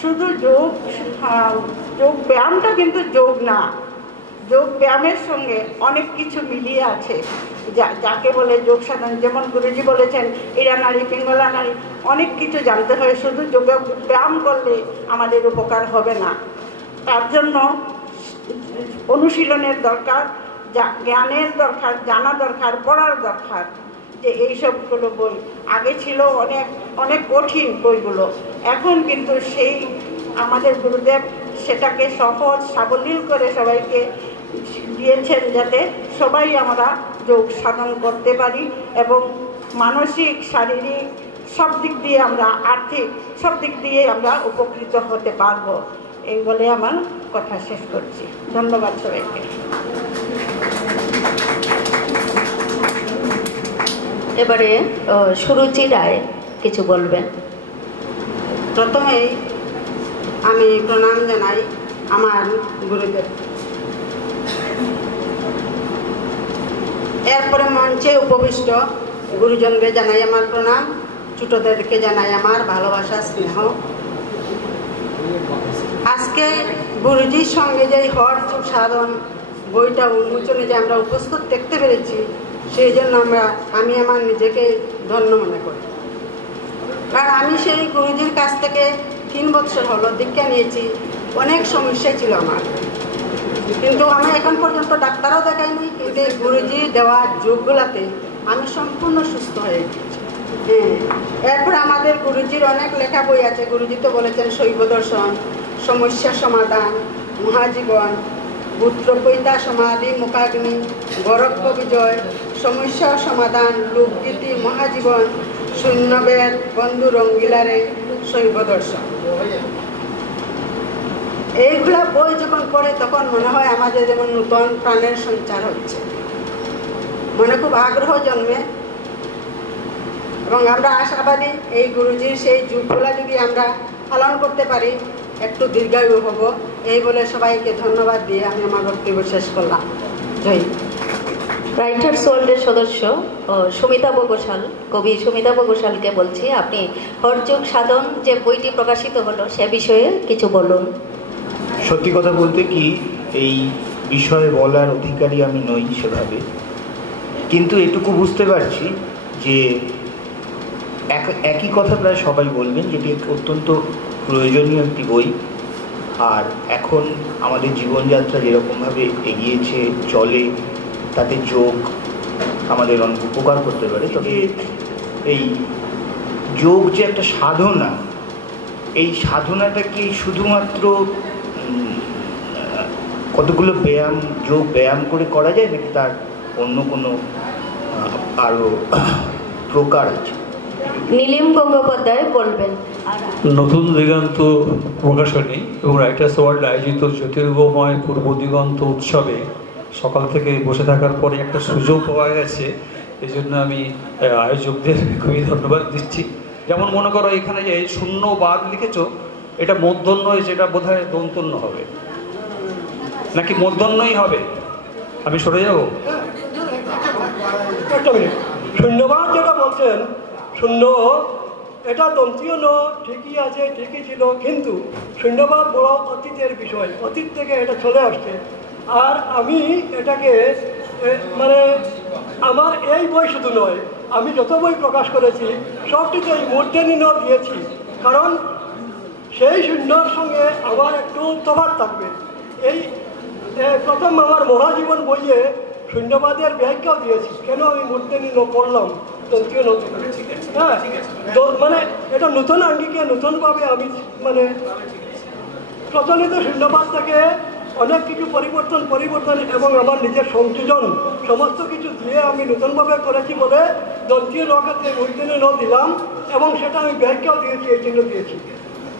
শুধু যোগ ব্যায়ামটা কিন্তু যোগ না, যোগ ব্যায়ামের সঙ্গে অনেক কিছু মিলিয়ে আছে যাকে বলে যোগ সাধন। যেমন গুরুজি বলেছেন ইরা নারী পিঙ্গলা নারী, অনেক কিছু জানতে হয়। শুধু যোগ ব্যায়াম করলে আমাদের উপকার হবে না, তার জন্য অনুশীলনের দরকার, জ্ঞানের দরকার, জানা দরকার, পড়ার দরকার। যে এইসবগুলো বই আগে ছিল অনেক অনেক কঠিন বইগুলো, এখন কিন্তু সেই আমাদের গুরুদেব সেটাকে সহজ সাবলীল করে সবাইকে দিয়েছেন, যাতে সবাই আমরা যোগ সাধন করতে পারি এবং মানসিক শারীরিক সব দিক দিয়ে আমরা, আর্থিক সব দিক দিয়ে আমরা উপকৃত হতে পারবো। এই বলে আমার কথা শেষ করছি। ধন্যবাদ সবাইকে। এবারে সুরুচি রায় কিছু বলবেন। প্রথমেই আমি প্রণাম জানাই আমার গুরুদেব, এরপরে মঞ্চে উপবিষ্ট গুরুজনদের জানাই আমার প্রণাম, ছোটদেরকে জানাই আমার ভালোবাসা স্নেহ। আজকে গুরুজির সঙ্গে যে হঠযোগ সাধন বইটা উন্মোচনে যে আমরা উপস্থিত দেখতে পেরেছি, সেই জন্য আমি আমার নিজেকে ধন্য মনে করি। কারণ আমি সেই গুরুজির কাছ থেকে 3 বছর হলো দীক্ষা নিয়েছি। অনেক সমস্যা ছিল আমার, কিন্তু আমি এখন পর্যন্ত ডাক্তারও দেখাইনি, কিন্তু এই গুরুজি দেওয়া যোগগুলাতে আমি সম্পূর্ণ সুস্থ হয়ে গেছি। এরপরে আমাদের গুরুজির অনেক লেখা বই আছে। গুরুজি তো বলেছেন শৈব দর্শন, সমস্যা সমাধান, মহাজীবন, পুত্রপৈতা সমাধি, মুখাগ্নি, গরক্ষ বিজয়, সমস্যা সমাধান, লোকগীতি, মহাজীবন, শূন্যবেদ, বন্ধু রঙ্গিলারে, শৈব দর্শন। এইগুলা বই যখন পড়ে তখন মনে হয় আমাদের যেমন নূতন প্রাণের সঞ্চার হচ্ছে, মনে খুব আগ্রহ জন্মে এবং আমরা আশাবাদী এই গুরুজির সেই যুগগুলা যদি আমরা পালন করতে পারি একটু দীর্ঘায়ু হব। এই বলে সবাইকে ধন্যবাদ দিয়ে আমি আমার বক্তব্য শেষ করলাম। জয়। রাইটার্স ওয়ার্ল্ডের সদস্য সুমিতাভ ঘোষাল, কবি সুমিতাভ ঘোষালকে বলছি, আপনি হঠযোগ সাধন যে বইটি প্রকাশিত হলো সে বিষয়ে কিছু বলুন। সত্যি কথা বলতে কি, এই বিষয়ে বলার অধিকারী আমি নই সেভাবে, কিন্তু এটুকু বুঝতে পারছি যে একই কথা প্রায় সবাই বলবেন, যেটি অত্যন্ত প্রয়োজনীয় একটি বই। আর এখন আমাদের জীবনযাত্রা যেরকমভাবে এগিয়েছে চলে, তাতে যোগ আমাদের অনেক উপকার করতে পারে। তবে এই যোগ যে একটা সাধনা, এই সাধনাটা কি শুধুমাত্র কতগুলো যোগ ব্যায়াম করে করা যায়, নাকি তার অন্য কোনো আরও প্রকার আছে? নীলিম গঙ্গোপাধ্যায় বলবেন। নতুন দিগন্ত প্রকাশনী এবং রাইটার্স ওয়ার্ল্ড আয়োজিত জ্যোতির্গময় পূর্ব দিগন্ত উৎসবে সকাল থেকে বসে থাকার পরে একটা সুযোগ পাওয়া গেছে, এই জন্য আমি আয়োজকদের খুবই ধন্যবাদ দিচ্ছি। যেমন মনে করো এখানে যে শূন্যবাদ লিখেছো, এটা মূর্ধন্য, যেটা বোধ হয় দন্তন্য হবে, নাকি মূর্ধন্যই হবে? আমি সরে যাবো? একটা মিনিট, শূন্যবাদ যেটা বলছেন, শূন্য এটা দন্তীয় ন, ঠিকই আছে, ঠিকই ছিল, কিন্তু শূন্যবাদ বড় অতীতের বিষয়, অতীত থেকে এটা চলে আসছে। আর আমি এটাকে মানে আমার এই বই শুধু নয়, আমি যত বই প্রকাশ করেছি সবটিতেই মূর্ধন্য ন দিয়েছি, কারণ সেই শূন্যর সঙ্গে আমার একটু তফাৎ থাকবে। এই প্রথম আমার মহাজীবন বইয়ে শূন্যবাদের ব্যাখ্যাও দিয়েছি, কেন আমি মূর্ধন্য ন করলাম, দন্তীয় ন। হ্যাঁ, মানে এটা নতুন আঙ্গিকে নতুনভাবে আমি মানে প্রচলিত শূন্যবাদ থেকে অনেক কিছু পরিবর্তন এবং আমার নিজের সংযোজন সমস্ত কিছু দিয়ে আমি নতুনভাবে করেছি বলে দন্তীয় নকে মূর্ধন্য ন দিলাম, এবং সেটা আমি ব্যাখ্যাও দিয়েছি, এই জন্য দিয়েছি।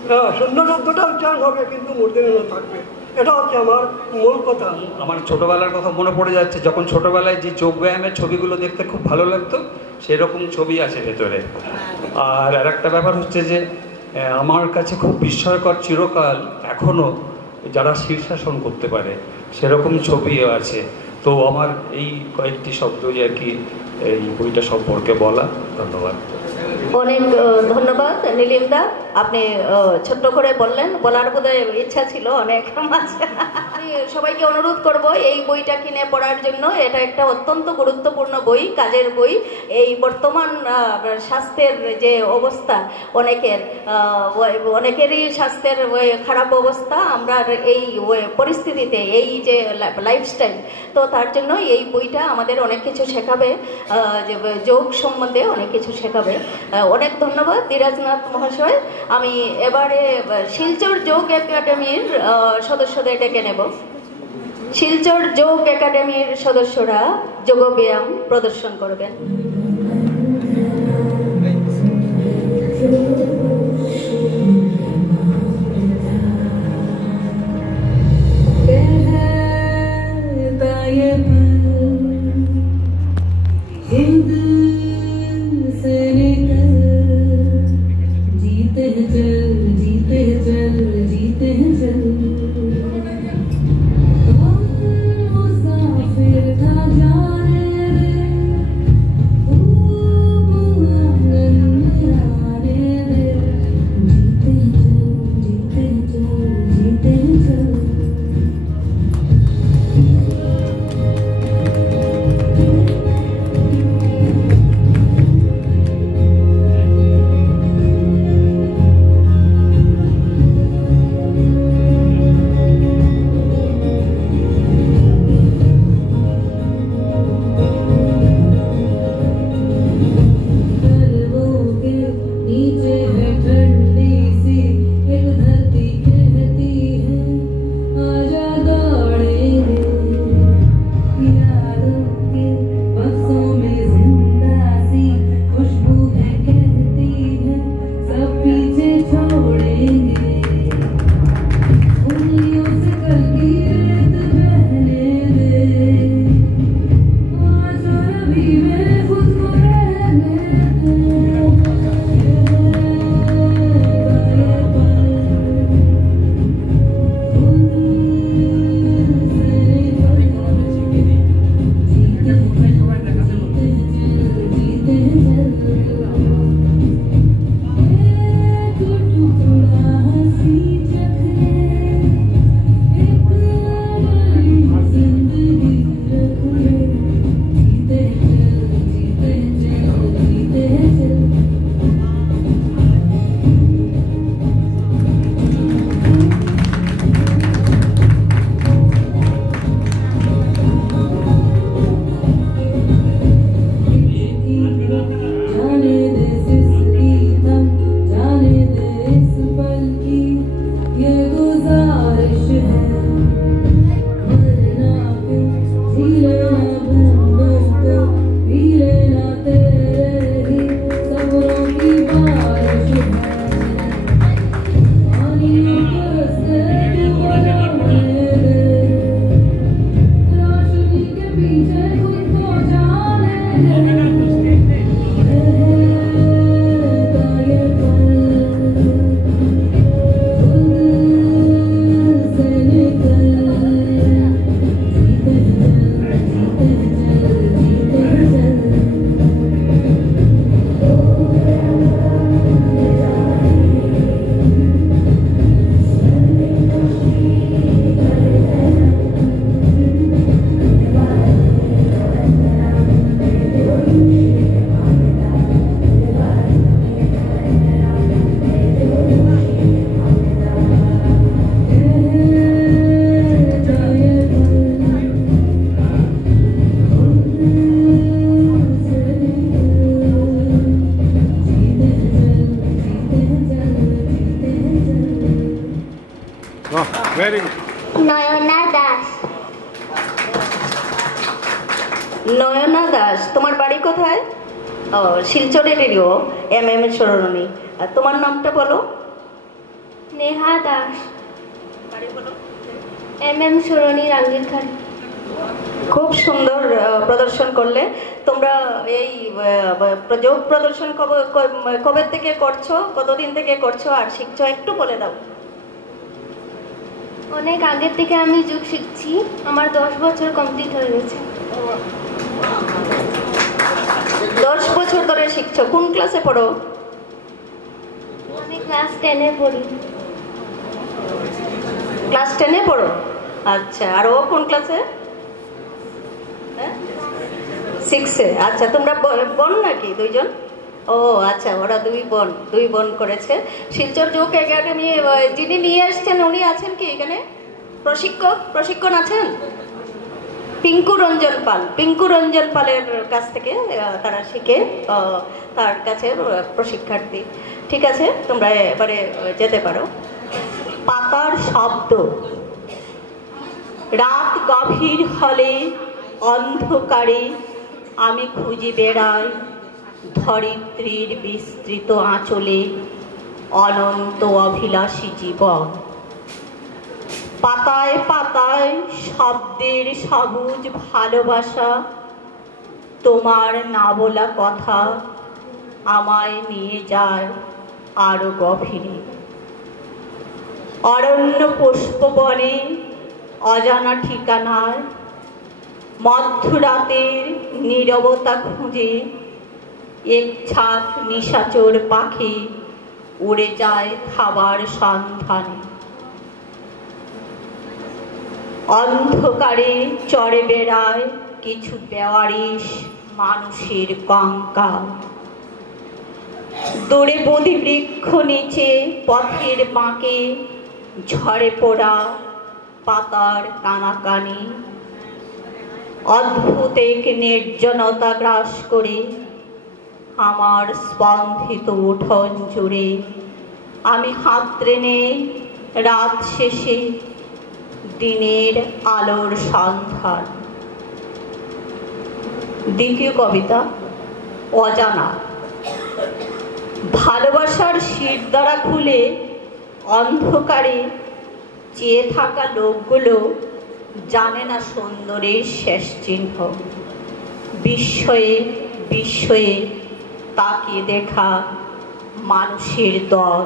হ্যাঁ, শূন্য শব্দটা উচ্চারণ হবে কিন্তু মূর্ধন্য ন থাকবে, এটা হচ্ছে আমার মূল কথা। আমার ছোটবেলার কথা মনে পড়ে যাচ্ছে, যখন ছোটবেলায় যে যোগ ব্যায়ামের ছবিগুলো দেখতে খুব ভালো লাগতো, সেরকম ছবি আছে ভেতরে। আর একটা ব্যাপার হচ্ছে যে আমার কাছে খুব বিস্ময়কর, চিরকাল এখনও যারা শীর্ষাসন করতে পারে সেরকম ছবিও আছে। তো আমার এই কয়েকটি শব্দই আর কি এই বইটা সম্পর্কে বলা। ধন্যবাদ। অনেক ধন্যবাদ নীলিমদা, আপনি ছোট্ট করে বললেন, বলার বোধহয় ইচ্ছা ছিল অনেক। আমি সবাইকে অনুরোধ করব এই বইটা কিনে পড়ার জন্য। এটা একটা অত্যন্ত গুরুত্বপূর্ণ বই, কাজের বই। এই বর্তমান স্বাস্থ্যের যে অবস্থা, অনেকেরই স্বাস্থ্যের খারাপ অবস্থা, আমরা এই পরিস্থিতিতে এই যে লাইফস্টাইল, তো তার জন্য এই বইটা আমাদের অনেক কিছু শেখাবে, যোগ সম্বন্ধে অনেক কিছু শেখাবে। অনেক ধন্যবাদ ধীরাজনাথ মহাশয়। আমি এবারে শিলচর যোগ একাডেমির সদস্যদের ডেকে নেব। শিলচর যোগ একাডেমির সদস্যরা যোগব্যায়াম প্রদর্শন করবেন। নয়না দাস। নয়না দাস, তোমার বাড়ি কোথায়? ও, শিলচরেরও MM সরণী। আর তোমার নামটা বলো। নেহা দাস। বাড়ি বলো। MM সরণী রাঙ্গিরখাড়ি। খুব সুন্দর প্রদর্শন করলে তোমরা। এই যোগ প্রদর্শন কবে থেকে করছো, কতদিন থেকে করছো আর শিখছো, একটু বলে দাও। অনেক আগের থেকে আমি যোগ শিখছি, আমার 10 বছর কমপ্লিট হয়ে গেছে। 10 বছর ধরে শিখছো। কোন ক্লাসে পড়ো? আমি ক্লাস 10-এ পড়ি। ক্লাস 10-এ পড়ো? আচ্ছা, আর ও কোন ক্লাসে? 6-এ। আচ্ছা, তোমরা বোন নাকি দুইজন? ও আচ্ছা, ওরা দুই বোন করেছে। শিলচর যোগ একাডেমি যিনি নিয়ে এসছেন উনি আছেন কি এখানে? প্রশিক্ষণ আছেন? পিঙ্কু রঞ্জন পালের কাছ থেকে তারা শিখে, তার কাছে প্রশিক্ষার্থী। ঠিক আছে, তোমরা এবারে যেতে পারো। পাতার শব্দ। রাত গভীর হলে অন্ধকারে আমি খুঁজে বেড়াই ধরিত্রীর বিস্তৃত আঁচলে অনন্ত অভিলাষী জীবন। পাতায় পাতায় শব্দের সবুজ ভালোবাসা, তোমার না বলা কথা আমায় নিয়ে যায় আরো গভীরে। অরণ্য পুষ্পবনে অজানা ঠিকানার মধ্যরাতের নীরবতা খুঁজে এক ছাক নিশাচর পাখি উড়ে যায় খাবার সন্ধানে। অন্ধকারে চড়ে বেড়ায় কিছু বেওয়ারিশ মানুষের কঙ্কাল। দূরে বোধি বৃক্ষ নিচে পথের বাঁকে ঝরে পড়া পাতার কানাকানি। অদ্ভুত এক নির্জনতা গ্রাস করে আমার স্পন্দিত উঠোন জুড়ে আমি হাত টেনে রাত শেষে দিনের আলোর সন্ধান। দ্বিতীয় কবিতা, অজানা। ভালোবাসার শিরদাঁড়া খুলে অন্ধকারে চেয়ে থাকা লোকগুলো জানে না সুন্দরের শেষ চিহ্ন। বিস্ময়ে তাকিয়ে দেখা মানুষের দল।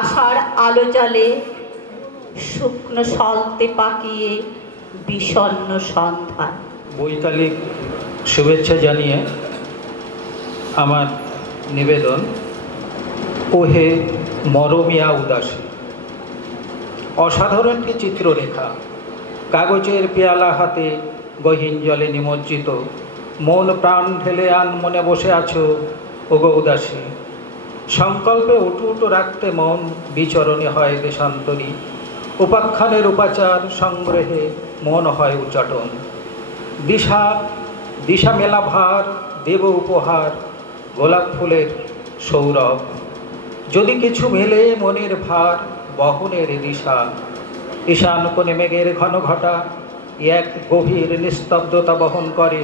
আশার আলো জালে শুকনো সলতে পাকিয়ে বিষণ্ণ সন্ধান। বৈকালিক শুভেচ্ছা জানিয়ে আমার নিবেদন, ওহে মরমিয়া উদাসী। অসাধারণ একটি চিত্ররেখা। কাগজের পেয়ালা হাতে গহীন জলে নিমজ্জিত মন প্রাণ ঢেলে আন মনে বসে আছো ওগো উদাসী। সংকল্পে উটু রাখতে মন বিচরণে হয় দেশান্তরী। উপাখ্যানের উপাচার সংগ্রহে মন হয় উচ্চাটন। দিশা মেলা ভার দেব উপহার গোলাপ ফুলের সৌরভ। যদি কিছু মেলে মনের ভার বহনের দিশা। ঈশান কোণে মেঘের ঘন ঘটা এক গভীর নিস্তব্ধতা বহন করে।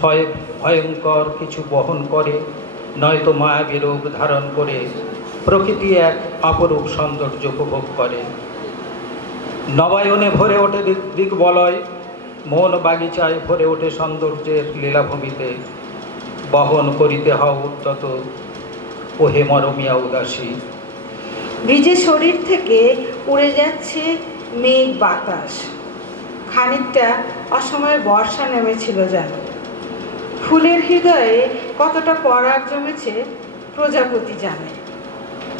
হয় ভয়ঙ্কর কিছু বহন করে, নয়তো মায়াবী রূপ ধারণ করে প্রকৃতি এক অপরূপ সৌন্দর্য উপভোগ করে। নবায়নে ভরে ওঠে দিগ্বলয়, মন বাগিচায় ভরে ওঠে সৌন্দর্যের লীলাভূমিতে। বহন করিতে হও উদ্যত ওহে মরমিয়া উদাসী। ভিজে শরীর থেকে উড়ে যাচ্ছে মেঘ বাতাস। খানিকটা অসময়ে বর্ষা নেমেছিল যেন। ফুলের হৃদয়ে কতটা পরাগ জমেছে প্রজাপতি জানে।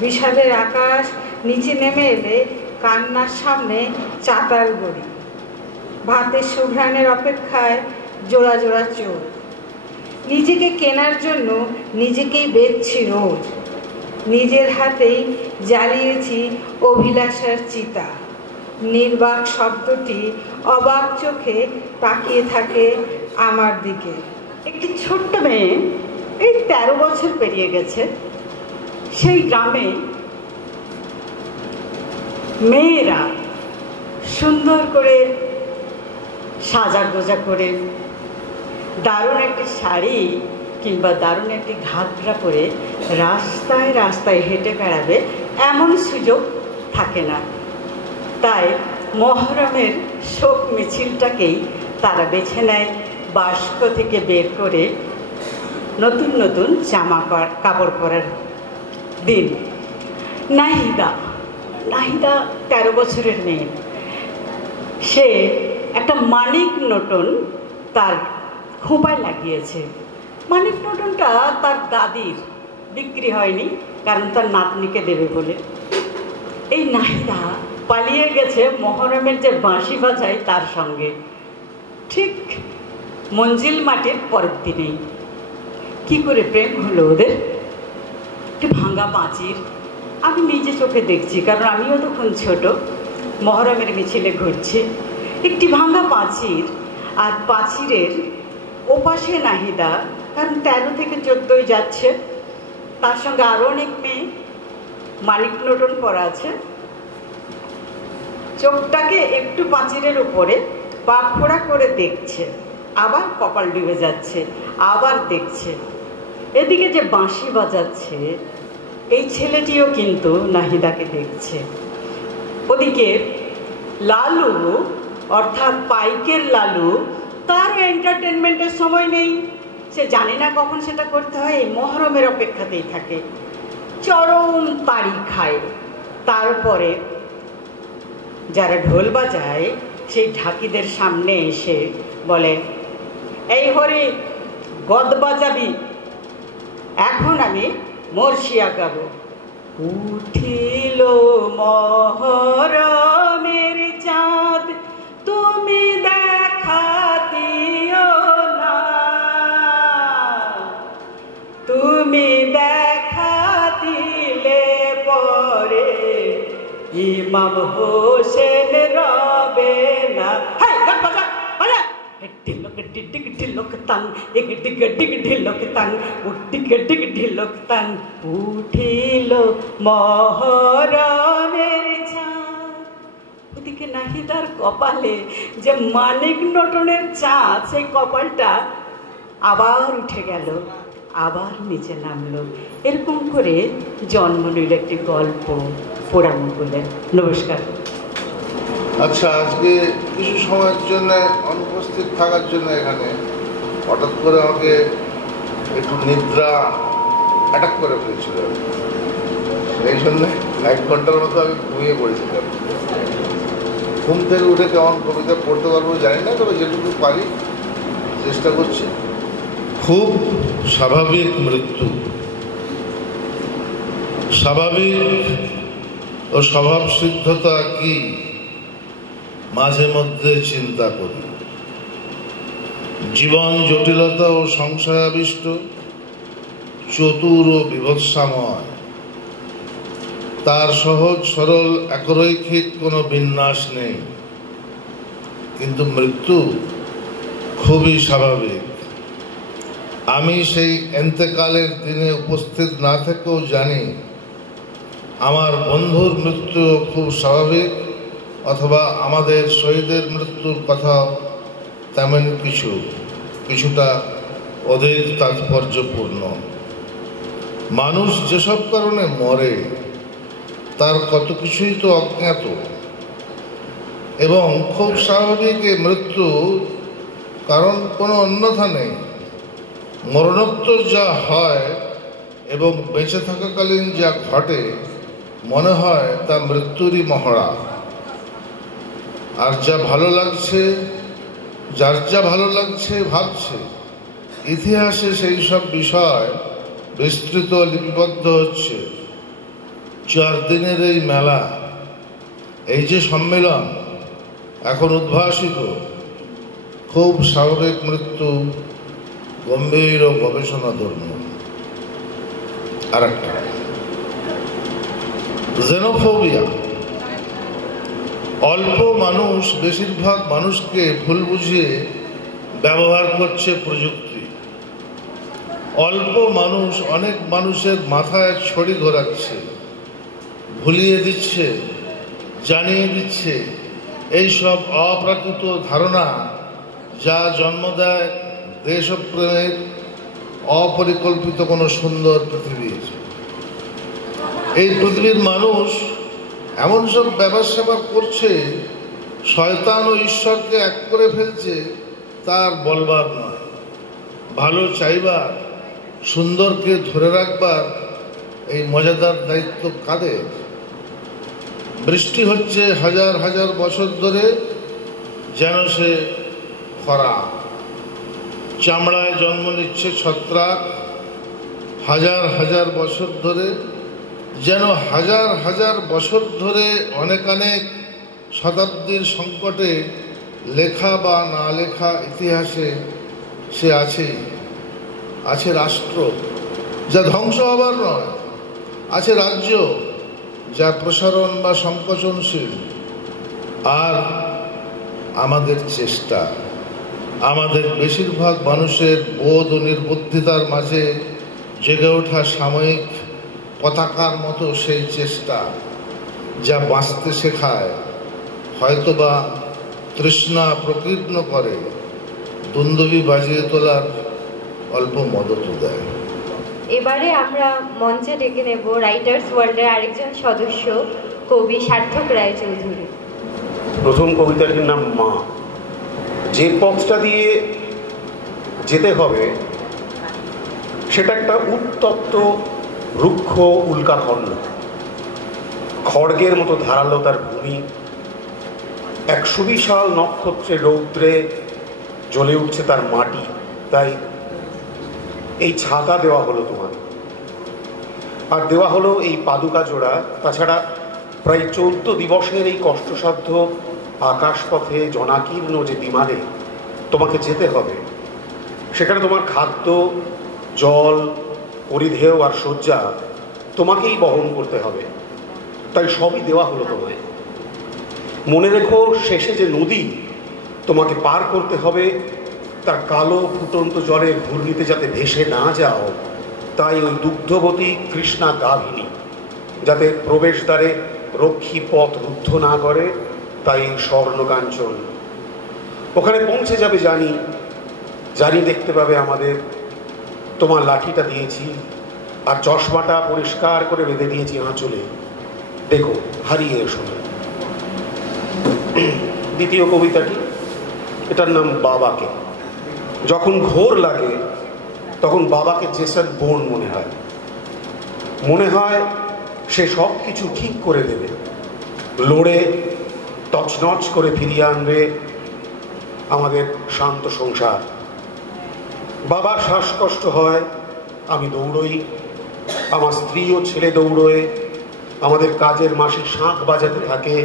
বিষাদের আকাশ নিচে নেমে এলে কান্নার সামনে চাতাল গড়ি। ভাতের সুঘ্রাণের অপেক্ষায় জোড়া জোড়া চোখ। নিজেকে কেনার জন্য নিজেকেই বেচছি রোজ। নিজের হাতেই জ্বালিয়েছি অভিলাষার চিতা। নির্বাক শব্দটি অবাক চোখে তাকিয়ে থাকে আমার দিকে। একটি ছোট্ট মেয়ে, এই 13 বছর পেরিয়ে গেছে, সেই গ্রামে মেয়েরা সুন্দর করে সাজা গোজা করে দারুণ একটি শাড়ি কিংবা দারুণ একটি ঘাগরা পরে রাস্তায় রাস্তায় হেঁটে বেড়াবে এমন সুযোগ থাকে না। তাই মহরমের শোক মিছিলটাকেই তারা বেছে নেয় বাস্ক থেকে বের করে নতুন নতুন জামা কাপড় পরার দিন। নাহিদা 13 বছরের মেয়ে। সে একটা মানিক নটন তার খোঁপায় লাগিয়েছে। মানিক নটনটা তার দাদির, বিক্রি হয়নি কারণ তার নাতনিকে দেবে বলে। এই নাহিদা পালিয়ে গেছে মহরমের যে বাঁশি বাজায় তার সঙ্গে, ঠিক মঞ্জিল মাটির পরের দিনেই। কি করে প্রেম হলো ওদের? একটি ভাঙা পাঁচির, আমি নিজে চোখে দেখছি কারণ আমিও তখন ছোট, মহরমের মিছিলে ঘুরছি। একটি ভাঙা পাঁচির, আর পাঁচিরের ওপাশে নাহিদা, কারণ 13 থেকে 14 যাচ্ছে, তার সঙ্গে আরও অনেক মেয়ে মানিক নটন পরা আছে। চোখটাকে একটু পাঁচিরের উপরে পা খোড়া করে দেখছে, আবার কপাল ডুবে যাচ্ছে, আবার দেখছে। এদিকে যে বাঁশি বাজাচ্ছে এই ছেলেটিও কিন্তু নাহিদাকে দেখছে। ওদিকে লালু, অর্থাৎ পাইকের লালু, তারও এন্টারটেনমেন্টের সময় নেই। সে জানে না কখন সেটা করতে হয়, এই মহরমের অপেক্ষাতেই থাকে, চরম তাড়ি খায়। তারপরে যারা ঢোল বাজায় সেই ঢাকিদের সামনে এসে বলে, এই হরি গদ বাজাবি, এখন আমি মর্শিয়া গাবো। উঠিল মহরমের চাঁদ, তুমি দেখা দিও না, তুমি দেখা দিলে পরে ইমাম হোসেন রবে না। উঠিল মহরমের চাঁদ। ওদিকে নাহিদার কপালে যে মানিক নটনের চাঁদ, সেই কপালটা আবার উঠে গেল, আবার নিচে নামলো। এরকম করে জন্ম নিল একটি গল্প পোড়ামুকুলের। নমস্কার। আচ্ছা, আজকে কিছু সময়ের জন্য অনুপস্থিত থাকার জন্য এখানে হঠাৎ করে আমাকে একটু নিদ্রা অ্যাটাক করে ফেলেছিল। এই জন্যে 1 ঘন্টার মতো আমি ঘুমিয়ে পড়েছিলাম। ঘুম থেকে উঠে কেমন কবিতা পড়তে পারবো জানি না, তবে যেটুকু পারি চেষ্টা করছি। খুব স্বাভাবিক মৃত্যু, স্বাভাবিক ও স্বভাবসিদ্ধতা কি মাঝে মধ্যে চিন্তা করি। জীবন জটিলতা ও সংশয়াবিষ্ট, চতুর ও বিভৎসাময়। তার সহজ সরল একরৈখিক কোনো বিন্যাস নেই, কিন্তু মৃত্যু খুবই স্বাভাবিক। আমি সেই এন্তেকালের দিনে উপস্থিত না থেকেও জানি আমার বন্ধুর মৃত্যু খুব স্বাভাবিক, অথবা আমাদের শহীদের মৃত্যুর কথা তেমন কিছুটা অধিক তাৎপর্যপূর্ণ। মানুষ যেসব কারণে মরে তার কত কিছুই তো অজ্ঞাত, এবং খুব স্বাভাবিক এই মৃত্যু, কারণ কোনো অন্যথা নেই। মরণোত্তর যা হয় এবং বেঁচে থাকাকালীন যা ঘটে মনে হয় তা মৃত্যুরই মহড়া। আর যা ভালো লাগছে, যার যা ভালো লাগছে ভাবছে, ইতিহাসে সেই সব বিষয় বিস্তৃত লিপিবদ্ধ হচ্ছে। 4 দিনের এই মেলা, এই যে সম্মেলন এখন উদ্ভাসিত, খুব স্বাভাবিক মৃত্যু, গম্ভীর ও গবেষণা ধর্মীয়। আর একটা জেনোফোবিয়া। অল্প মানুষ বেশিরভাগ মানুষকে ভুল বুঝিয়ে ব্যবহার করছে প্রযুক্তি। অল্প মানুষ অনেক মানুষের মাথায় ছড়ি ঘোরাচ্ছে, ভুলিয়ে দিচ্ছে জানিয়ে দিচ্ছে এই সব অপ্রাকৃত ধারণা যা জন্ম দেয় দেশপ্রেমের অপরিকল্পিত কোনো সুন্দর পৃথিবীর। এই পৃথিবীর মানুষ এমন সব ব্যাপার স্যাপার করছে, শয়তান ও ঈশ্বরকে এক করে ফেলছে, তার বলবার নয়। ভালো চাইবার, সুন্দরকে ধরে রাখবার এই মজাদার দায়িত্ব কাদের? বৃষ্টি হচ্ছে হাজার হাজার বছর ধরে, যেন সে খরা। চামড়ায় জন্ম নিচ্ছে ছত্রাক হাজার হাজার বছর ধরে, যেন হাজার হাজার বছর ধরে অনেক শতাব্দীর সংকটে লেখা বা না লেখা ইতিহাসে সে আছে রাষ্ট্র যা ধ্বংস হবার নয়, আছে রাজ্য যা প্রসারণ বা সংকোচনশীল। আর আমাদের চেষ্টা, আমাদের বেশিরভাগ মানুষের বোধ ও নির্বুদ্ধিতার মাঝে জেগে ওঠা সাময়িক পতাকার মতো সেই চেষ্টা, যা বাঁচতে শেখায়, হয়তোবা তৃষ্ণা প্রকীর্ণ করে, দুন্দুবি বাজিয়ে তোলার অল্প মদতও দেয়। এবারে আমরা মঞ্চে ডেকে নেব রাইটার্স ওয়ার্ল্ডের আরেকজন সদস্য, কবি সার্থক রায়চৌধুরী। প্রথম কবিতাটির নাম মা। যে পথটা দিয়ে যেতে হবে সেটা একটা উত্তপ্ত রুক্ষ উল্কাখণ্ড, খড়গের মতো ধারালো তার ভূমি, এক সুবিশাল নক্ষত্রের রৌদ্রে জ্বলে উঠছে তার মাটি। তাই এই ছাতা দেওয়া হলো তোমার, আর দেওয়া হলো এই পাদুকা জোড়া। তাছাড়া প্রায় 14 দিবসের এই কষ্টসাধ্য আকাশপথে জনাকীর্ণ যে বিমানে তোমাকে যেতে হবে, সেখানে তোমার খাদ্য, জল, পরিধেয় আর শয্যা তোমাকেই বহন করতে হবে। তাই সবই দেওয়া হলো তোমায়। মনে রেখো, শেষে যে নদী তোমাকে পার করতে হবে, তার কালো ফুটন্ত জলের ঘূর্ণিতে যাতে ভেসে না যাও, তাই ওই দুগ্ধবতী কৃষ্ণা গাভিনী যাতে প্রবেশদ্বারে রক্ষী পথ রুদ্ধ না করে, তাই স্বর্ণকাঞ্চন। ওখানে পৌঁছে যাবে জানি দেখতে পাবে আমাদের। তোমার লাঠিটা দিয়েছি আর চশমাটা পরিষ্কার করে বেঁধে দিয়েছি আঁচলে, দেখো হারিয়ে এসো না। দ্বিতীয় কবিতাটি, এটার নাম বাবাকে। যখন ঘোর লাগে তখন বাবাকে জেসন বোর্ন মনে হয় সে সব কিছু ঠিক করে দেবে, লড়ে তছনছ করে ফিরিয়ে আনবে আমাদের শান্ত সংসার। বাবার শ্বাসকষ্ট হয়, আমি দৌড়ই, আমার স্ত্রী ও ছেলে দৌড়োয়, আমাদের কাজের মাসে শাঁখ বাজাতে থাকে।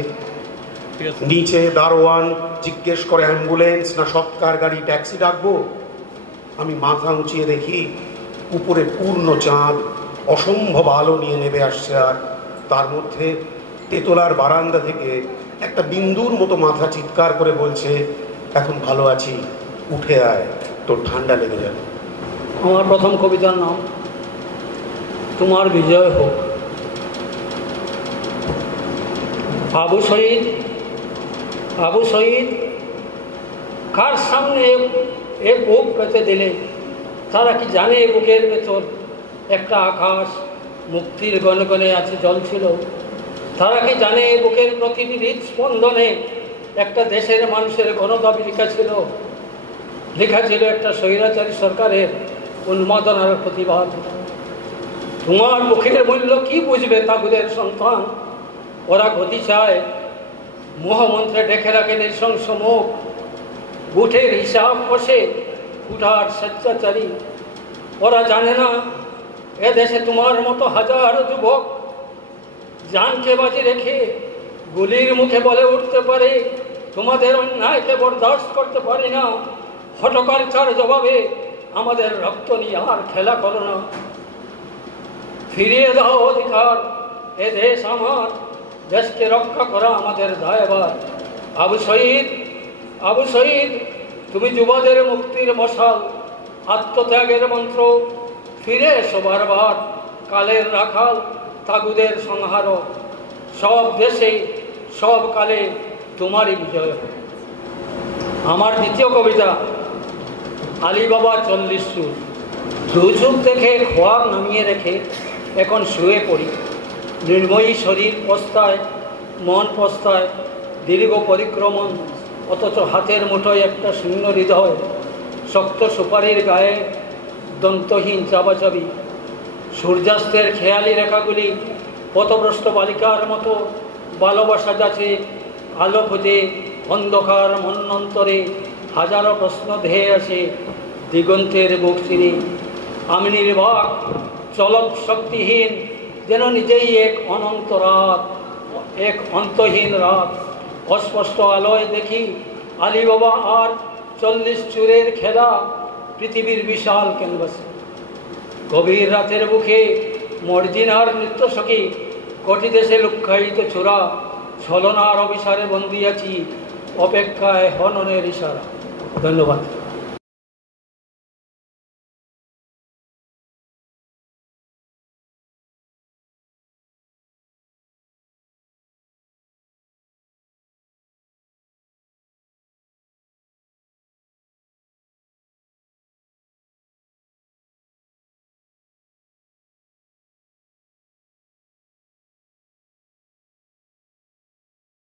নিচে দারোয়ান জিজ্ঞেস করে অ্যাম্বুলেন্স না সৎকার গাড়ি, ট্যাক্সি ডাকবো। আমি মাথা উঁচিয়ে দেখি উপরে পূর্ণ চাঁদ অসম্ভব আলো নিয়ে নেমে আসছে, আর তার মধ্যে তেতলার বারান্দা থেকে একটা বিন্দুর মতো মাথা চিৎকার করে বলছে, এখন ভালো আছি, উঠে আয়, তোর ঠান্ডা লেগে যাবে। আমার প্রথম কবিতার নাম তোমার বিজয় হোক। আবু শহীদ কার সামনে এ বুক পেতে দিলে, তারা কি জানে বুকের ভেতর একটা আকাশ মুক্তির গণগণে আছে জ্বলছিল? তারা কি জানে বুকের প্রতিটি হৃদস্পন্দনে একটা দেশের মানুষের গণদাবি লেখা ছিল একটা স্বৈরাচারী সরকারের উন্মাদনার প্রতিবাদ? তোমার মুখের মূল্য কি বুঝবে তাগুদের সন্তান? ওরা গতি চায়, মোহমন্ত্রে ডেকে রাখে নৃশংস মুখ, বুটের হিসাব বসে উঠার স্বেচ্ছাচারী। ওরা জানে না এ দেশে তোমার মতো হাজারো যুবক জানকে বাজি রেখে গুলির মুখে বলে উঠতে পারে, তোমাদের অন্যায়কে বরদাস্ত করতে পারি না, হটকারিতার জবাবে আমাদের রক্ত নিয়ে আর খেলা করো না। ফিরিয়ে দাও অধিকার, এ দেশ আমার, দেশকে রক্ষা করা আমাদের দায়ভার। আবু শহীদ তুমি যুবদের মুক্তির মশাল, আত্মত্যাগের মন্ত্র, ফিরে এসো বারবার, কালের রাখাল তাগুদের সংহার। সব দেশে সব কালে তোমারই বিজয় হোক। আমার দ্বিতীয় কবিতা আলিবাবা 40 সুর। দুযুগ দেখে খোয়াব নামিয়ে রেখে এখন শুয়ে পড়ি, নির্ময়ী শরীর পস্তায়, মন পস্তায়, দীর্ঘ পরিক্রমণ, অথচ হাতের মুঠোয় একটা শূন্য হৃদয়, শক্ত সুপারির গায়ে দন্তহীন চাবাচাবি, সূর্যাস্তের খেয়ালি রেখাগুলি পথভ্রষ্ট বালিকার মতো ভালোবাসা যাচ্ছে আলো খুঁজে অন্ধকার মন্বন্তরে, হাজারো প্রশ্ন ধেয়ে আসে দিগন্তের বুক চিনি। আমি নির্বাক চলক শক্তিহীন, যেন নিজেই এক অনন্ত রাত, এক অন্তহীন রাত। অস্পষ্ট আলোয় দেখি আলিবাবা আর 40 চুরের খেলা পৃথিবীর বিশাল ক্যানভাসে। গভীর রাতের বুকে মর্জিনার নৃত্যসখী, কোটি দেশে লুক্কায়িত চূড়া, ছলনার অভিসারে বন্দি আছি, অপেক্ষায় হননের ইশারা। ধন্যবাদ।